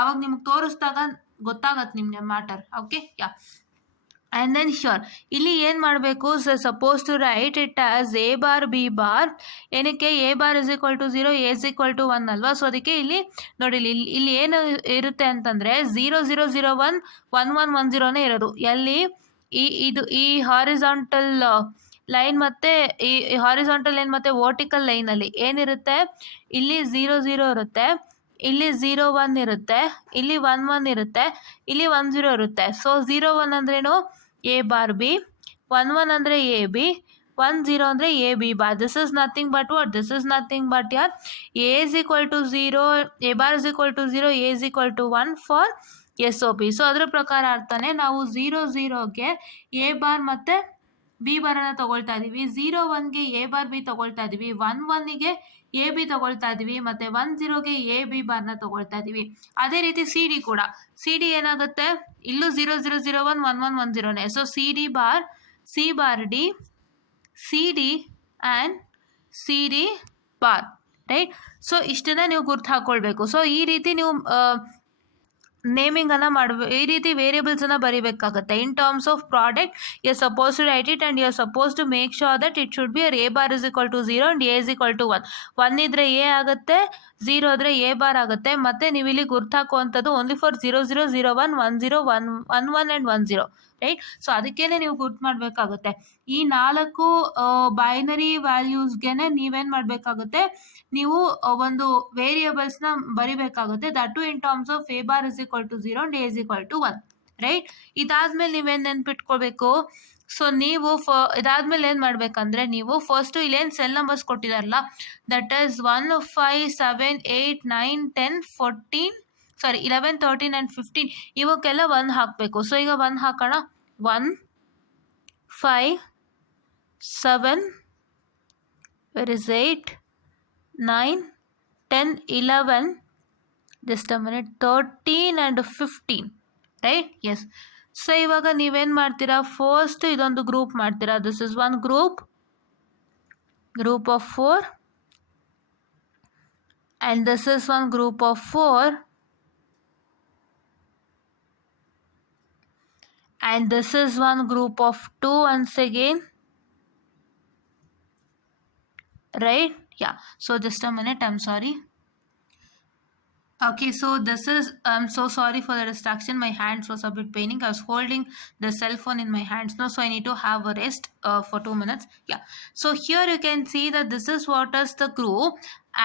ಆವಾಗ ನಿಮಗೆ ತೋರಿಸ್ದಾಗ ಗೊತ್ತಾಗತ್ತೆ ನಿಮಗೆ matter. Okay, yeah. And then sure ಇಲ್ಲಿ ಏನು ಮಾಡಬೇಕು, suppose to write it as A bar B bar. ಏನಕ್ಕೆ A bar is equal to 0, A is equal to 1 ಅಲ್ವಾ. ಸೊ ಅದಕ್ಕೆ ಇಲ್ಲಿ ನೋಡಿ, ಇಲ್ಲಿ ಏನು ಇರುತ್ತೆ ಅಂತಂದರೆ 0 0 0 1 1 1 1 0ನೇ ಇರೋದು. ಎಲ್ಲಿ ಈ ಹಾರಿಜಾಂಟಲ್ ಲೈನ್ ಮತ್ತು ಈ ಹಾರಿಜಾಂಟಲ್ ಲೈನ್ ಮತ್ತು ವರ್ಟಿಕಲ್ ಲೈನಲ್ಲಿ ಏನಿರುತ್ತೆ, ಇಲ್ಲಿ 0 0 ಇರುತ್ತೆ, ಇಲ್ಲಿ 0 1 ಇರುತ್ತೆ, ಇಲ್ಲಿ 1 1 ಇರುತ್ತೆ, ಇಲ್ಲಿ 1 0 ಇರುತ್ತೆ. ಸೊ 0 1 ಅಂದ್ರೇನು, ಎ ಬಾರ್ ಬಿ. 1 1 ಅಂದರೆ ಎ ಬಿ. 1 0 ಅಂದರೆ A B bar. This is nothing but what, this is nothing but your A is equal to 0, A bar is equal to 0, A is equal to 1 for S O P. So ಅದ್ರ ಪ್ರಕಾರ ಅರ್ಥನೇ ನಾವು 0 0ಗೆ A bar ಮತ್ತು B ಬಾರನ್ನು ತೊಗೊಳ್ತಾ ಇದ್ದೀವಿ, 0 1ಗೆ A bar B ತೊಗೊಳ್ತಾ ಇದ್ದೀವಿ, 1 1ಗೆ ಎ ಬಿ ತೊಗೊಳ್ತಾ ಇದ್ದೀವಿ, ಮತ್ತು 1 0ಗೆ ಎ ಬಿ ಬಾರ್ನ ತೊಗೊಳ್ತಾ ಇದ್ದೀವಿ. ಅದೇ ರೀತಿ ಸಿ ಡಿ ಕೂಡ, ಸಿ ಡಿ ಏನಾಗುತ್ತೆ, ಇಲ್ಲೂ 0 0 0 1 1 1 1 0ನೇ. So C D bar, C bar D, C D and C D bar. Right, so ಇಷ್ಟನ್ನ ನೀವು ಗುರ್ತು ಹಾಕ್ಕೊಳ್ಬೇಕು. ಸೊ ಈ ರೀತಿ ನೀವು ನೇಮಿಂಗನ್ನು ಮಾಡಬೇಕು, ಈ ರೀತಿ ವೇರಿಯೇಬಲ್ಸನ್ನು ಬರೀಬೇಕಾಗುತ್ತೆ. In terms of product you are suppose to write it and you are suppose to make sure that it should be A bar is equal to 0 and A is equal to 1. 1 ಇದ್ದರೆ A ಆಗುತ್ತೆ, 0 ಆದರೆ A bar ಆಗುತ್ತೆ. ಮತ್ತು ನೀವು ಇಲ್ಲಿ ಗುರ್ತು ಹಾಕುವಂಥದ್ದು only for 0 0 0 1 1 0 1 1 1 and 1 0. Right, so ಅದಕ್ಕೇ ನೀವು ಗುರ್ತು ಮಾಡಬೇಕಾಗುತ್ತೆ. ಈ 4 ಬೈನರಿ ವ್ಯಾಲ್ಯೂಸ್ಗೆ ನೀವೇನು ಮಾಡಬೇಕಾಗುತ್ತೆ, ನೀವು ಒಂದು ವೇರಿಯೇಬಲ್ಸ್ನ ಬರಿಬೇಕಾಗುತ್ತೆ. That to in terms of A bar is equal to 0 and A is equal to 1. Right, ಇದಾದ್ಮೇಲೆ ನೀವೇನು ನೆನ್ಪಿಟ್ಕೊಳ್ಬೇಕು, ಸೊ ನೀವು ಇದಾದ್ಮೇಲೆ ಏನು ಮಾಡಬೇಕಂದ್ರೆ, ನೀವು ಫಸ್ಟು ಇಲ್ಲೇನು ಸೆಲ್ ನಂಬರ್ಸ್ ಕೊಟ್ಟಿದಾರಲ್ಲ, ದಟ್ ಈಸ್ 1 5 7 8 9 10 14 11 13 ಆ್ಯಂಡ್ 15 ಇವಕ್ಕೆಲ್ಲ 1 ಹಾಕಬೇಕು. ಸೊ ಈಗ 1 ಹಾಕೋಣ. 1 5 7 8 9 10 11 just a minute 13 and 15. Right, yes. So ಇವಾಗ ನೀವೇನು ಮಾಡ್ತೀರಾ, ಫಸ್ಟ್ ಇದೊಂದು ಗ್ರೂಪ್ ಮಾಡ್ತೀರಾ. This is one group of 4 and this is one group of 4 and this is one group of 2 once again. Right, yeah. So just a minute, I'm sorry. Okay, so this is, I'm so sorry for the distraction. My hands was a bit paining. I was holding the cell phone in my hands now, so I need to have a rest for 2 minutes. Yeah, so here you can see that this is what is the group,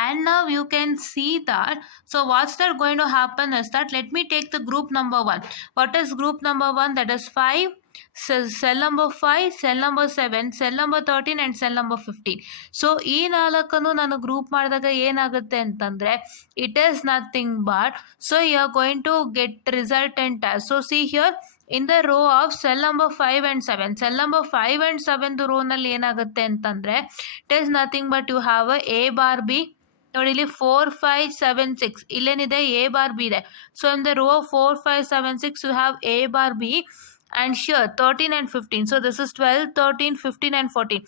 and now you can see that, so what's that going to happen is that, let me take the group number 1. What is group number 1? That is 5, cell number 5, cell number 7, cell number 13 and cell number 15. So ಈ 4 ನಾನು group ಮಾಡಿದಾಗ ಏನಾಗುತ್ತೆ ಅಂತಂದರೆ, it is nothing but, so you are going to get resultant as, so see here in the row of cell number 5 and 7, cell number 5 and 7 ರೋನಲ್ಲಿ ಏನಾಗುತ್ತೆ ಅಂತಂದರೆ, it is nothing but you have A bar B. ನೋಡಿ ಇಲ್ಲಿ 4 5 7 6 ಇಲ್ಲೇನಿದೆ, A bar B ಇದೆ. So in the row 4 5 7 6 you have A bar B and here 13 and 15. So this is 12, 13, 15 and 14.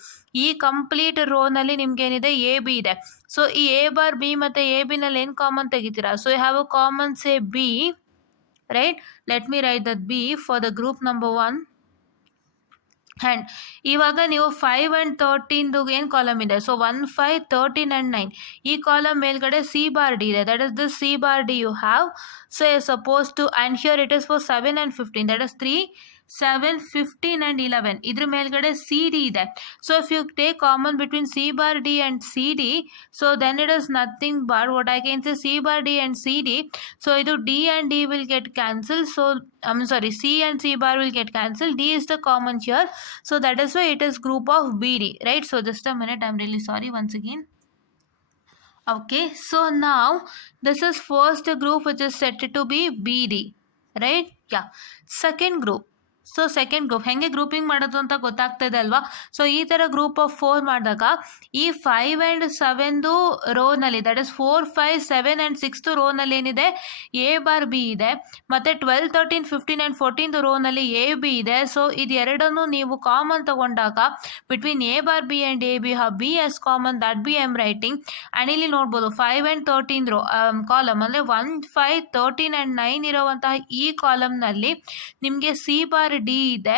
ಈ complete ರೋನಲ್ಲಿ ನಿಮ್ಗೆ ಏನಿದೆ ಎ ಬಿ ಇದೆ. So ಈ ಎ ಬಾರ್ ಬಿ ಮತ್ತು ಎ ಬಿನಲ್ಲಿ ಏನು ಕಾಮನ್ ತೆಗಿತೀರಾ? So you have a common say B, right? Let me write that B for the group number 1. And ಇವಾಗ ನೀವು 5 ಆ್ಯಂಡ್ 13ದು ಏನು ಕಾಲಮ್ ಇದೆ? So 1, 5, 13 and 9. ಈ ಕಾಲಮ್ ಮೇಲ್ಗಡೆ ಸಿ ಬಾರ್ ಡಿ ಇದೆ. That is this C bar D you have. So suppose to, and here it is for 7 and 15. That is 3, 7, 15 and 11. ಇದ್ರ ಮೇಲ್ಗಡೆ ಸಿ ಡಿ ಇದೆ. So if you take common between C bar D and C D, so then it is nothing but what I can say C bar D and C D. So ಇದು D and D will get cancel. So C and C bar will get cancelled. D is the common here. So that is why it is group of BD, right? So just a minute, I'm really sorry once again. Okay, so now this is first group which is set to be BD, right? Yeah. Second group. So second group ಹೆಂಗೆ grouping ಮಾಡೋದು ಅಂತ ಗೊತ್ತಾಗ್ತದೆ ಅಲ್ವಾ? So ಈ ಥರ group of 4 ಮಾಡಿದಾಗ ಈ 5 and 7ದು ರೋನಲ್ಲಿ, ದಟ್ ಇಸ್ 4, 5, 7 ಆ್ಯಂಡ್ 6ದು ರೋನಲ್ಲಿ ಏನಿದೆ? ಎ ಬಾರ್ ಬಿ ಇದೆ. ಮತ್ತು 12, 13, 15 ಆ್ಯಂಡ್ 14ದು ರೋನಲ್ಲಿ ಎ ಬಿ ಇದೆ. ಸೊ ಇದೆರಡನ್ನು ನೀವು ಕಾಮನ್ ತಗೊಂಡಾಗ between A bar B and A B B is common, that B I am writing. And ಇಲ್ಲಿ ನೋಡ್ಬೋದು 5 ಆ್ಯಂಡ್ 13 ರೋ ಕಾಲಮ್ ಅಂದರೆ 1, 5, 13 ಆ್ಯಂಡ್ 9 ಇರೋವಂತಹ ಈ ಕಾಲಮ್ನಲ್ಲಿ ನಿಮಗೆ ಸಿ ಬಾರ್ ಡಿ ಇದೆ.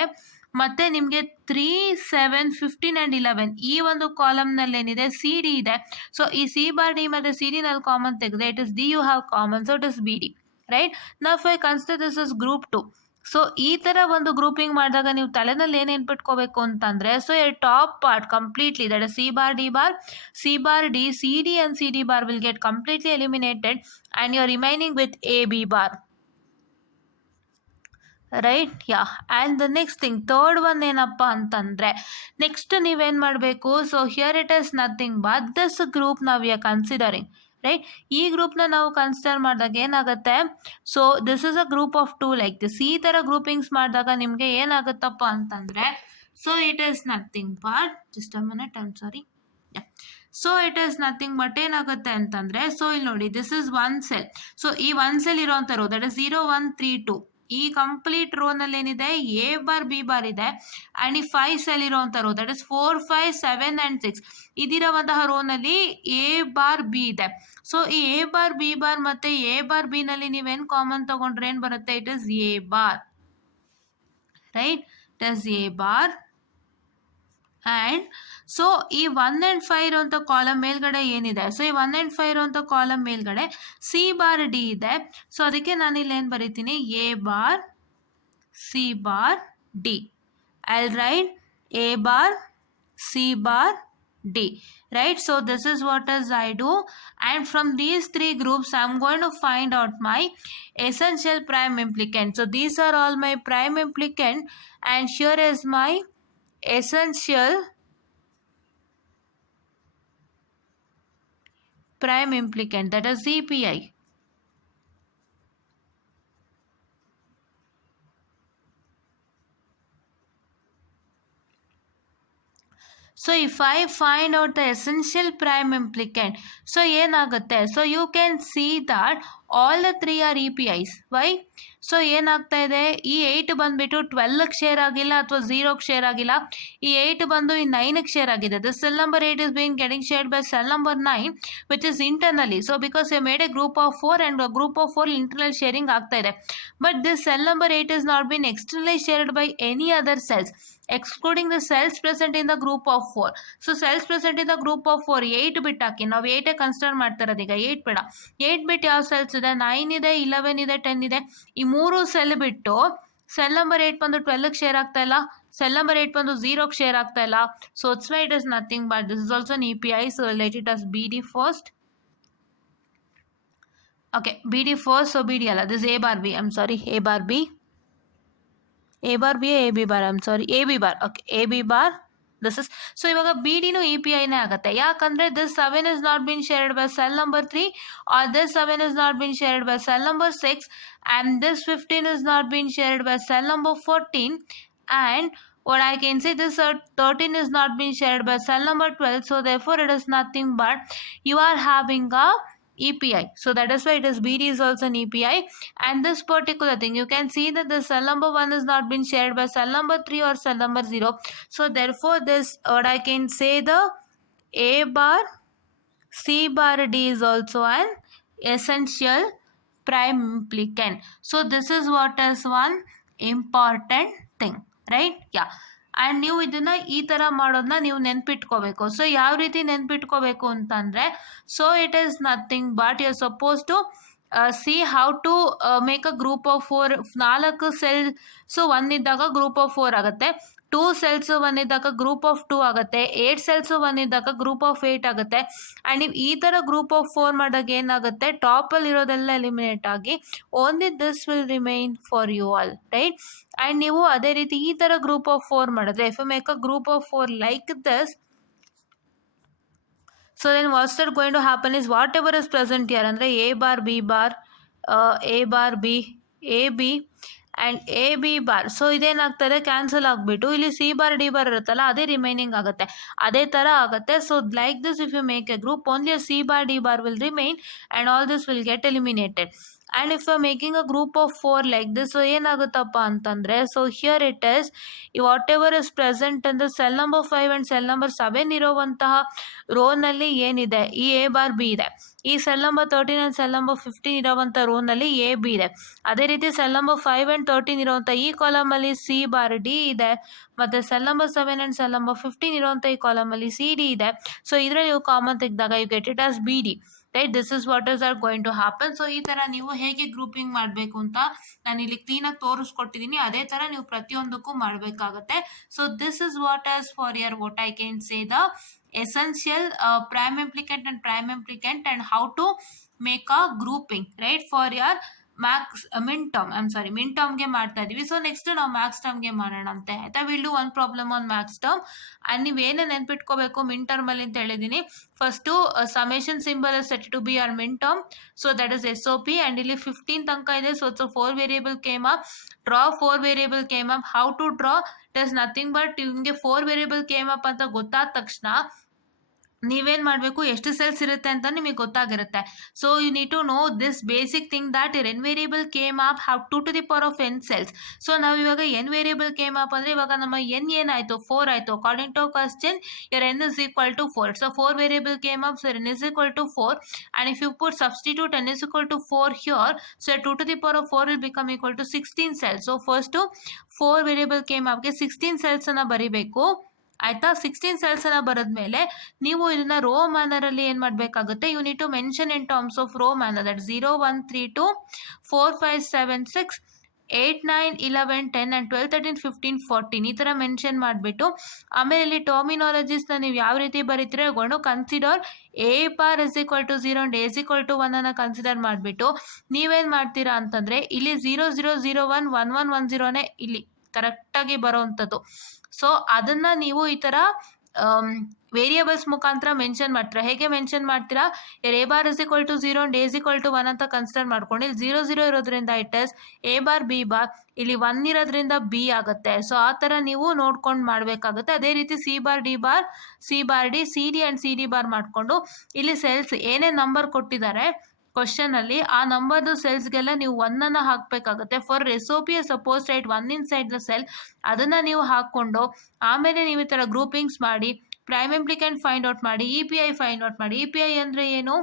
ಮತ್ತು ನಿಮಗೆ 3, 7, 15 ಆ್ಯಂಡ್ 11 ಈ ಒಂದು ಕಾಲಮ್ನಲ್ಲಿ ಏನಿದೆ? ಸಿ ಡಿ ಇದೆ. ಸೊ ಈ ಸಿ ಬಾರ್ ಡಿ ಮತ್ತು ಸಿ ಡಿನಲ್ಲಿ ಕಾಮನ್ ತೆಗೆದ್ರೆ it is D you have common, so it is B D, right? ನಾವು I consider this is group 2. So ಈ ಥರ ಒಂದು ಗ್ರೂಪಿಂಗ್ ಮಾಡಿದಾಗ ನೀವು ತಲೆನಲ್ಲಿ ಏನೇನು ಬಿಟ್ಕೋಬೇಕು ಅಂತಂದರೆ, so top part completely, that is C bar D bar, C bar D, C D and C D bar will get completely eliminated and you are remaining with A B bar, right? Yeah. And the next thing, third one ಏನಪ್ಪ ಅಂತಂದರೆ, next ನೀವೇನು ಮಾಡಬೇಕು? So here it is nothing but this group ನಾವು we are considering, right? ಈ ಗ್ರೂಪ್ನ ನಾವು consider ಮಾಡಿದಾಗ ಏನಾಗುತ್ತೆ? So this is a group of 2 like this. ಈ ಥರ ಗ್ರೂಪಿಂಗ್ಸ್ ಮಾಡಿದಾಗ ನಿಮಗೆ ಏನಾಗುತ್ತಪ್ಪ ಅಂತಂದರೆ, so it is nothing but, just a minute, I am sorry. So it is nothing but ಏನಾಗುತ್ತೆ ಅಂತಂದರೆ, ಸೊ ಇಲ್ಲಿ ನೋಡಿ, ದಿಸ್ ಇಸ್ 1 ಸೆಲ್. ಸೊ ಈ 1 ಸೆಲ್ ಇರೋವಂಥ ರೋ, ದಟ್ ಇಸ್ 0, 1, 3, 2. ಈ ಕಂಪ್ಲೀಟ್ ರೋನಲ್ಲಿ ಏನಿದೆ? ಎ ಬಾರ್ ಬಿ ಬಾರ್ ಇದೆ. ಆ್ಯಂಡ್ ಈ 5 ಸೆಲ್ ಇರೋವಂಥ ರೋ, ದಟ್ ಇಸ್ 4, 5, 7 ಆ್ಯಂಡ್ 6 ಇದಿರೋವಂತಹ ರೋನಲ್ಲಿ ಎ ಬಾರ್ ಬಿ ಇದೆ. ಸೊ ಈ ಎ ಬಾರ್ ಬಿ ಬಾರ್ ಮತ್ತು ಎ ಬಾರ್ ಬಿನಲ್ಲಿ ನೀವೇನು ಕಾಮನ್ ತೊಗೊಂಡ್ರೆ ಏನು ಬರುತ್ತೆ? It is A bar, right? It is A bar. And so ಈ 1 ಆ್ಯಂಡ್ 5 ಇರೋಂಥ ಕಾಲಮ್ ಮೇಲ್ಗಡೆ ಏನಿದೆ? ಸೊ ಈ 1 ಆ್ಯಂಡ್ 5 ಇರೋಂಥ ಕಾಲಮ್ ಮೇಲ್ಗಡೆ ಸಿ ಬಾರ್ ಡಿ ಇದೆ. ಸೊ ಅದಕ್ಕೆ ನಾನು ಇಲ್ಲಿ ಏನು ಬರೀತೀನಿ? A bar, C bar, D. I'll write A bar, C bar, D, right? So this is what as I do, and from these 3 groups I am going to find out my essential prime implicant. So these are all my prime implicant, and here is my essential prime implicant, that is CPI. So if I find out the essential prime implicant, so ಏನಾಗುತ್ತೆ? So you can see that all the 3 are EPIs. Why? So ಏನಾಗ್ತಾ ಇದೆ? ಈ 8 ಬಂದುಬಿಟ್ಟು 12ಕ್ಕೆ share ಆಗಿಲ್ಲ ಅಥವಾ 0ಕ್ಕೆ share ಆಗಿಲ್ಲ. ಈ 8 ಬಂದು ಈ 9ಕ್ಕೆ ಶೇರ್ ಆಗಿದೆ. The cell number 8 is being getting shared by cell number 9 which is internally. So because you made a group of 4 and a group of 4 internal sharing ಆಗ್ತಾ ಇದೆ. But this cell number 8 is not been externally shared by any other cells, excluding the cells present in the group of 4. So cells present in the group of 4, 8 ಬಿಟ್ಟು ಹಾಕಿ. ನಾವು 8 consider ಮಾಡ್ತಾ ಇರೋದು ಈಗ. 8 ಬೇಡ. 8 ಬಿಟ್ಟು ಯಾವ ಸೆಲ್ಸ್ ಇದೆ? 9 ಇದೆ, 11 ಇದೆ, 10 ಇದೆ. ಈ 3 ಸೆಲ್ ಬಿಟ್ಟು ಸೆಲ್ ನಂಬರ್ 8 ಬಂದು 12ಕ್ಕೆ ಶೇರ್ ಆಗ್ತಾ ಇಲ್ಲ, ಸೆಲ್ ನಂಬರ್ 8 ಬಂದು 0ಕ್ಕೆ ಶೇರ್ ಆಗ್ತಾ ಇಲ್ಲ. So it's why it is nothing but this is also an EPI. So let it as BD first. Okay, BD first. So BD ಅಲ್ಲ, this is A bar B. I'm sorry, A bar B. A bar B, A B bar. I'm sorry, A B bar. Okay, A B bar. This is, so ಇವಾಗ B ಡಿನೂ E P ಐನೇ ಆಗುತ್ತೆ. ಯಾಕಂದರೆ this 7 is not been shared by cell number 3 or this 7 is not been shared by cell number 6 and this 15 is not been shared by cell number 14 and what I can say, this 13 is not been shared by cell number 12. So therefore it is nothing but you are having a EPI. So that is why it is BD is also an EPI. And this particular thing, you can see that the cell number 1 is not been shared by cell number 3 or cell number 0. So therefore this, what I can say, the A bar C bar D is also an essential prime implicant. So this is what is one important thing, right? Yeah. And ನೀವು ಇದನ್ನು ಈ ಥರ ಮಾಡೋದನ್ನ ನೀವು ನೆನ್ಪಿಟ್ಕೋಬೇಕು. So ಯಾವ ರೀತಿ ನೆನ್ಪಿಟ್ಕೋಬೇಕು ಅಂತಂದರೆ, so it is nothing but you are suppose to see how to make a group of 4. 4 cells 1 ಇದ್ದಾಗ ಗ್ರೂಪ್ ಆಫ್ 4 ಆಗುತ್ತೆ. 2 ಸೆಲ್ಸು 1 ಇದ್ದಾಗ ಗ್ರೂಪ್ ಆಫ್ 2 ಆಗುತ್ತೆ. 8 ಸೆಲ್ಸು 1 ಇದ್ದಾಗ ಗ್ರೂಪ್ ಆಫ್ 8 ಆಗುತ್ತೆ. ಆ್ಯಂಡ್ ನೀವು ಈ ಥರ ಗ್ರೂಪ್ ಆಫ್ 4 ಮಾಡಿದಾಗ ಏನಾಗುತ್ತೆ, ಟಾಪಲ್ಲಿ ಇರೋದೆಲ್ಲ ಎಲಿಮಿನೇಟ್ ಆಗಿ only this will remain for you all, right? And ನೀವು ಅದೇ ರೀತಿ ಈ ಥರ ಗ್ರೂಪ್ ಆಫ್ 4 ಮಾಡಿದ್ರೆ, if you make a group of 4 like this, so then what's that going to happen is whatever is present here ಅಂದರೆ A bar B bar A bar B A B and A B bar, so ಇದೇನಾಗ್ತದೆ, cancel ಆಗಿಬಿಟ್ಟು ಇಲ್ಲಿ C bar D bar ಇರುತ್ತಲ್ಲ ಅದೇ remaining ಆಗುತ್ತೆ, ಅದೇ ಥರ ಆಗುತ್ತೆ. So like this if you make a group only C bar D bar will remain and all this will get eliminated. And if you making a group of 4 like this, so ಏನಾಗುತ್ತಪ್ಪ ಅಂತಂದರೆ, so here it is whatever is present ಅಂದರೆ cell number 5 and cell number 7 ಇರೋವಂತಹ ರೋನಲ್ಲಿ ಏನಿದೆ, ಈ A bar B ಇದೆ. ಈ cell number 13 and cell number 15 ಇರೋವಂಥ ರೋನಲ್ಲಿ A B ಇದೆ. ಅದೇ ರೀತಿ ಸೆಲ್ ನಂಬರ್ 5 ಆ್ಯಂಡ್ 13 ಇರೋವಂಥ ಈ ಕಾಲಮಲ್ಲಿ C ಬಾರ್ D ಇದೆ. ಮತ್ತು cell number 7 and cell number 15 ಇರೋವಂಥ ಈ ಕಾಲಮಲ್ಲಿ C D ಇದೆ. ಸೊ ಇದರಲ್ಲಿ ನೀವು ಕಾಮನ್ ತೆಗೆದಾಗ you get it as BD, right? This is what is are going to happen. So ಈ ಥರ ನೀವು ಹೇಗೆ ಗ್ರೂಪಿಂಗ್ ಮಾಡಬೇಕು ಅಂತ ನಾನು ಇಲ್ಲಿ ಕ್ಲೀನಾಗಿ ತೋರಿಸ್ಕೊಟ್ಟಿದ್ದೀನಿ. ಅದೇ ಥರ ನೀವು ಪ್ರತಿಯೊಂದಕ್ಕೂ ಮಾಡಬೇಕಾಗತ್ತೆ. So this is what as for your what I can say the essential prime implicant and prime implicant and how to make a grouping, right, for your max min term. min term ಗೆ ಮಾಡ್ತಾ ಇದೀವಿ. ಸೊ next ನಾವು max ಟರ್ಮ್ಗೆ ಮಾಡೋಣ ಅಂತ ಆಯ್ತಾ. Will do one problem on max term. And ನೀವೇನೇ ನೆನ್ಪಿಟ್ಕೋಬೇಕು ಮಿನ್ ಟರ್ಮಲ್ಲಿ ಅಂತ ಹೇಳಿದ್ದೀನಿ. First summation symbol is set to be or min term, so that is SOP. And ಇಲ್ಲಿ 15 ತನಕ ಇದೆ. So it's 4 variable came up, draw 4 variable came up. How to draw, it is nothing but ನಿಮಗೆ 4 variable came up ಅಂತ ಗೊತ್ತಾದ ತಕ್ಷಣ ನೀವೇನು ಮಾಡಬೇಕು, ಎಷ್ಟು ಸೆಲ್ಸ್ ಇರುತ್ತೆ ಅಂತ ನಿಮಗೆ ಗೊತ್ತಾಗಿರುತ್ತೆ. So you need to know this basic thing that ಇರ್ n variable came up have 2 to the power of n cells. So ನಾವು ಇವಾಗ n ವೇರಿಯೇಬಲ್ ಕೇಮ್ ಅಪ್ ಅಂದರೆ ಇವಾಗ ನಮ್ಮ n ಏನಾಯಿತು, 4 ಆಯಿತು. According to question your n is equal to 4. So 4 variable came up, so n is equal to 4. And if you put substitute n is equal to 4 here, so 2 to the power of 4 will become equal to 16 cells. So first 4 variable came ಅಪ್ಗೆ 16 ಸೆಲ್ಸನ್ನು ಬರೀಬೇಕು ಆಯಿತಾ. 16 ಸೆಲ್ಸನ್ನು ಬರೆದ್ಮೇಲೆ ನೀವು ಇದನ್ನು rho ಮ್ಯಾನರಲ್ಲಿ ಏನು ಮಾಡಬೇಕಾಗುತ್ತೆ, you need to mention in terms of row manner, that 0 1 3 2 4 5 7 6 8 9 11 10 and 12 13 15 14 ಈ ಥರ ಮೆನ್ಷನ್ ಮಾಡಿಬಿಟ್ಟು ಆಮೇಲೆ ಇಲ್ಲಿ ಟರ್ಮಿನಾಲಜೀಸ್ನ ನೀವು ಯಾವ ರೀತಿ ಬರೀತೀರ ಕೊಂಡು consider A bar is equal to 0 and A is equal to 1 ಅನ್ನು ಕನ್ಸಿಡರ್ ಮಾಡಿಬಿಟ್ಟು ನೀವೇನು ಮಾಡ್ತೀರಾ ಅಂತಂದರೆ ಇಲ್ಲಿ 0 0 0 1 1 1 1 0ನೇ ಇಲ್ಲಿ ಕರೆಕ್ಟಾಗಿ ಬರೋವಂಥದ್ದು. ಸೊ ಅದನ್ನು ನೀವು ಈ ಥರ ವೇರಿಯೇಬಲ್ಸ್ ಮುಖಾಂತರ ಮೆನ್ಷನ್ ಮಾಡ್ತೀರಾ. ಹೇಗೆ ಮೆನ್ಷನ್ ಮಾಡ್ತೀರಾ, A bar is equal to 0 and A is equal to 1 ಅಂತ ಕನ್ಸಿಡರ್ ಮಾಡ್ಕೊಂಡು ಇಲ್ಲಿ 0 0 ಇರೋದ್ರಿಂದ it is A bar B bar, ಇಲ್ಲಿ 1 ಇರೋದ್ರಿಂದ B ಆಗುತ್ತೆ. ಸೊ ಆ ಥರ ನೀವು ನೋಡ್ಕೊಂಡು ಮಾಡಬೇಕಾಗುತ್ತೆ. ಅದೇ ರೀತಿ C bar D bar, C bar D, C D and C D bar ಮಾಡಿಕೊಂಡು ಇಲ್ಲಿ ಸೆಲ್ಸ್ ಏನೇ ನಂಬರ್ ಕೊಟ್ಟಿದ್ದಾರೆ ಕ್ವಶನಲ್ಲಿ ಆ ನಂಬರ್ದು ಸೆಲ್ಸ್ಗೆಲ್ಲ ನೀವು 1ಅನ್ನು ಹಾಕಬೇಕಾಗುತ್ತೆ. For SOP suppose right 1 inside the cell, ಅದನ್ನು ನೀವು ಹಾಕ್ಕೊಂಡು ಆಮೇಲೆ ನೀವು ಈ ಥರ ಗ್ರೂಪಿಂಗ್ಸ್ ಮಾಡಿ ಪ್ರೈಮ್ ಇಂಪ್ಲಿಕೆಂಟ್ ಫೈಂಡ್ ಔಟ್ ಮಾಡಿ, EPI ಫೈಂಡ್ ಔಟ್ ಮಾಡಿ. EPI ಅಂದರೆ ಏನು,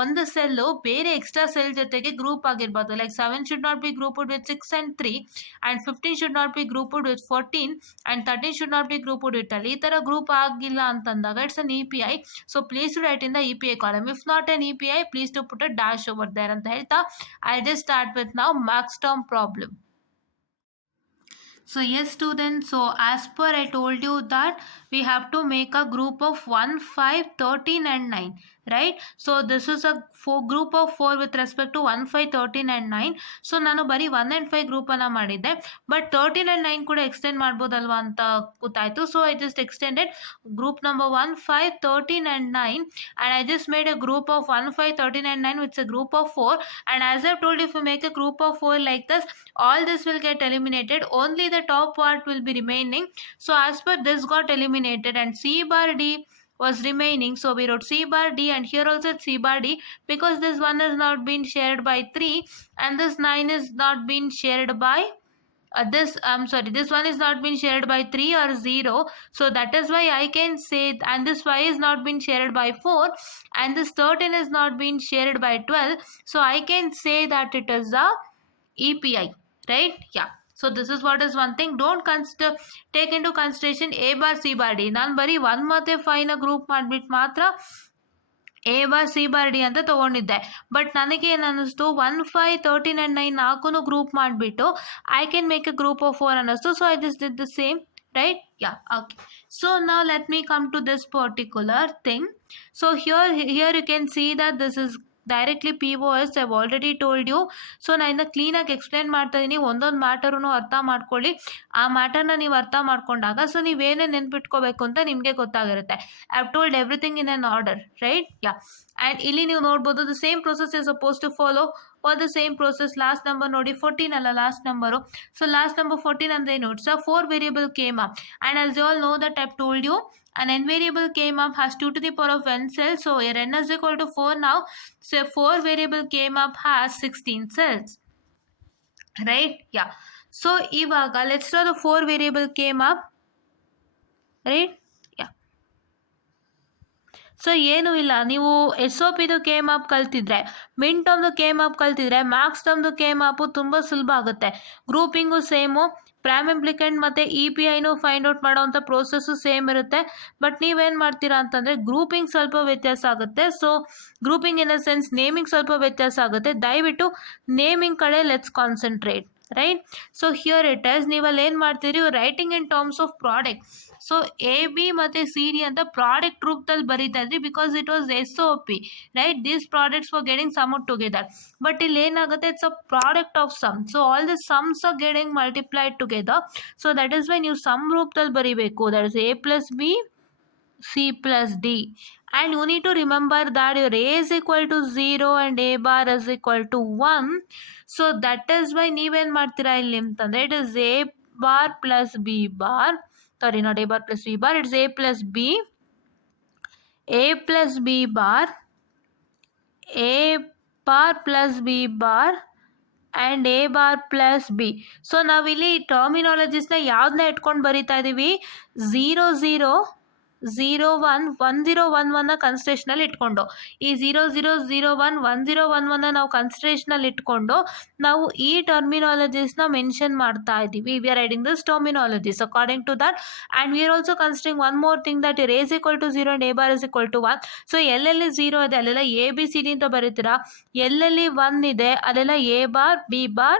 ಒಂದು ಸೆಲ್ಲು ಬೇರೆ ಎಕ್ಸ್ಟ್ರಾ ಸೆಲ್ ಜೊತೆಗೆ ಗ್ರೂಪ್ ಆಗಿರ್ಬೋದು. Like 7 should not be grouped with 6 and 3 and 15 should not be grouped with 14 and 13 should not be grouped with ಅಲ್ಲಿ. ಈ ಥರ ಗ್ರೂಪ್ ಆಗಿಲ್ಲ ಅಂತಂದಾಗ it's an EPI. So please to write in the EPI column. If not an EPI please to put a dash over there ಅಂತ ಹೇಳ್ತಾ I just start with now max term problem. So yes students, so as per I told you that we have to make a group of 1 5 13 and 9, right? So this is a group of 4 with respect to 1 5 13 and 9. So ನಾನು ಬರೀ 1 and 5 ಗ್ರೂಪನ್ನು ಮಾಡಿದ್ದೆ, but 13 and 9 ಕೂಡ extend ಮಾಡ್ಬೋದಲ್ವಾ ಅಂತ ಗೊತ್ತಾಯಿತು. So I just extended group number 1 5 13 and 9 and I just made a group of 1 5 13 and 9 which is a group of 4. And as I told you, if you make a group of 4 like this, all this will get eliminated, only the top part will be remaining. So as per this got eliminated and C bar D was remaining. So we wrote C bar D, and here also it's C bar D, because this 1 has not been shared by 3 and this 9 is not been shared by this one is not been shared by 3 or 0, so that is why I can say, and this 5 is not been shared by 4 and this 13 is not been shared by 12, so I can say that it is a EPI, right? Yeah. So this is what is one thing. Don't take into consideration A bar C bar D. ನಾನು ಬರೀ 1 ಮತ್ತು 5 ನ group ಮಾಡಿಬಿಟ್ಟು ಮಾತ್ರ A bar C bar D ಅಂತ ತೊಗೊಂಡಿದ್ದೆ. But ನನಗೆ ಏನು ಅನ್ನಿಸ್ತು, 1, 5, 13 and 9 ನಾಲ್ಕು ಗ್ರೂಪ್ ಮಾಡಿಬಿಟ್ಟು I can make a group of 4 ಅನ್ನಿಸ್ತು. So I just did the same, right? Yeah, okay. So now let me come to this particular thing. So here you can see that this is directly POS. I've already told you. So ನಾನು ಇದನ್ನ ಕ್ಲೀನಾಗಿ explain ಮಾಡ್ತಾ ಇದ್ದೀನಿ. ಒಂದೊಂದು ಮ್ಯಾಟರನ್ನು ಅರ್ಥ ಮಾಡ್ಕೊಳ್ಳಿ. ಆ ಮ್ಯಾಟರ್ನ ನೀವು ಅರ್ಥ ಮಾಡ್ಕೊಂಡಾಗ ಸೊ ನೀವೇನೇ ನೆನ್ಪಿಟ್ಕೋಬೇಕು ಅಂತ ನಿಮಗೆ ಗೊತ್ತಾಗಿರುತ್ತೆ. I have told everything in an order, right? Yeah. And ಇಲ್ಲಿ ನೀವು ನೋಡ್ಬೋದು the same process is suppose to follow or the same process. Last number ನೋಡಿ 14 ಅಲ್ಲ last number. So last number 14 ಅಂದರೆ ಏನು? It's a 4 variable came up, and as you all know that I've told you an n variable came up has 2 to the power of n cells. So here n is equal to 4 now. So 4 variable came up has 16 cells, right? Yeah. So ivaga let's draw the 4 variable came up, right? ಸೊ ಏನೂ ಇಲ್ಲ, ನೀವು SOPದು came up ಕಲ್ತಿದ್ರೆ, ಮಿನ್ ಟರ್ಮ್ದು came up ಕಲ್ತಿದ್ರೆ, max ಟರ್ಮ್ದು ಕೇಮ್ ಅಪ್ಪು ತುಂಬ ಸುಲಭ ಆಗುತ್ತೆ. ಗ್ರೂಪಿಂಗು ಸೇಮು, ಪ್ರೈಮ್ ಇಂಪ್ಲಿಕೆಂಟ್ ಮತ್ತು EPIನೂ ಫೈಂಡ್ ಔಟ್ ಮಾಡೋವಂಥ ಪ್ರೋಸೆಸ್ಸು ಸೇಮ್ ಇರುತ್ತೆ. ಬಟ್ ನೀವೇನು ಮಾಡ್ತೀರಾ ಅಂತಂದರೆ ಗ್ರೂಪಿಂಗ್ ಸ್ವಲ್ಪ ವ್ಯತ್ಯಾಸ ಆಗುತ್ತೆ. So grouping in a sense naming ಸ್ವಲ್ಪ ವ್ಯತ್ಯಾಸ ಆಗುತ್ತೆ. ದಯವಿಟ್ಟು ನೇಮಿಂಗ್ ಕಡೆ let's concentrate, right? So here it is, ನೀವಲ್ಲಿ ಏನು ಮಾಡ್ತೀರಿ, writing in terms of product. So AB ಮತ್ತು CD ಅಂತ ಪ್ರಾಡಕ್ಟ್ ರೂಪದಲ್ಲಿ ಬರೀತಾ ಇದ್ರಿ, because it was SOP, right? These products for getting sum together. But ಇಲ್ಲಿ ಏನಾಗುತ್ತೆ, it's a product of sum. So all the sums are getting multiplied together. So that is why ನೀವು sum ರೂಪದಲ್ಲಿ ಬರೀಬೇಕು. That is A plus B, C plus D. And you need to remember that your A is equal to 0 and A bar is equal to 1. So that is why ನೀವೇನು ಮಾಡ್ತೀರಾ ಇಲ್ಲಿ ಅಂತಂದರೆ, it is A bar plus B bar. Sorry, not A bar plus B bar. It's A plus B, A plus B bar, A bar plus B bar, and A bar plus B. So ನಾವಿಲ್ಲಿ ಟರ್ಮಿನಾಲಜೀಸ್ನ ಯಾವುದನ್ನ ಇಟ್ಕೊಂಡು ಬರೀತಾ ಇದ್ದೀವಿ? 0 0 0 1 1 0 1 1ನ ಕನ್ಸಿಡರೇಷನಲ್ಲಿ ಇಟ್ಕೊಂಡು, ಈ 0 0 0 1 1 0 1 1ನ ನಾವು ಕನ್ಸಿಡರೇಷನಲ್ಲಿ ಇಟ್ಕೊಂಡು ನಾವು ಈ ಟರ್ಮಿನಾಲಜೀಸ್ನ ಮೆನ್ಷನ್ ಮಾಡ್ತಾ ಇದ್ದೀವಿ. We are writing this terminologies according to that. And we are also considering one more thing, that A is equal to 0 and A bar is equal to 1. So ಎಲ್ಲೆಲ್ಲಿ 0 ಇದೆ ಅಲ್ಲೆಲ್ಲ ABCD ಅಂತ ಬರೀತೀರಾ. ಎಲ್ಲೆಲ್ಲಿ 1 ಇದೆ ಅಲ್ಲೆಲ್ಲ A bar B bar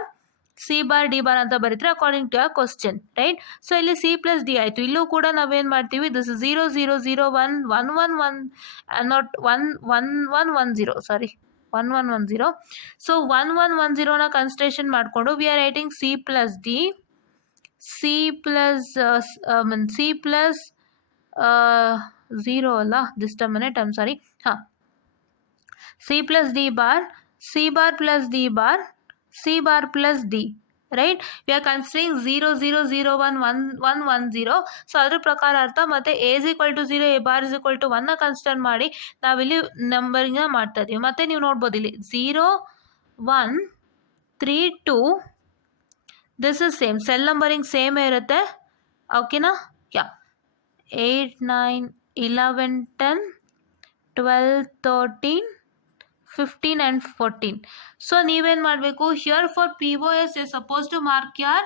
C bar D bar ಅಂತ ಬರೀತಾರೆ according to your question, right? So ಇಲ್ಲಿ C plus D ಆಯಿತು. ಇಲ್ಲೂ ಕೂಡ ನಾವೇನು ಮಾಡ್ತೀವಿ, ದಿಸ್ 0 0 0 1 1 1 1 ನಾಟ್ 1 1 1 1 0, ಸಾರಿ 1 1 1 0. ಸೊ 1 1 1 0ನ ಕನ್ಸಿಡರೇಷನ್ ಮಾಡಿಕೊಂಡು we are writing C plus D, C plus 0 ಅಲ್ಲ, this term minute, I'm sorry, ಹಾಂ, C plus D bar, C bar plus D bar, C bar plus D, right? We are considering 0 0 0 1 1 1 1 0. So ಅದ್ರ ಪ್ರಕಾರ ಅರ್ಥ. ಮತ್ತು A is equal to 0, A bar is equal to 1ನ consider ಮಾಡಿ ನಾವಿಲ್ಲಿ ನಂಬರಿಂಗ್ನ ಮಾಡ್ತಾ ಇದ್ದೀವಿ. ಮತ್ತು ನೀವು ನೋಡ್ಬೋದು ಇಲ್ಲಿ 0 1 3 2, this is same, cell numbering ಸೇಮೇ ಇರುತ್ತೆ. ಓಕೆನಾ? ಯಾ. 8 9 11 10 12 13 15 and 14. ಸೊ ನೀವೇನು ಮಾಡಬೇಕು, here for POS is supposed to mark your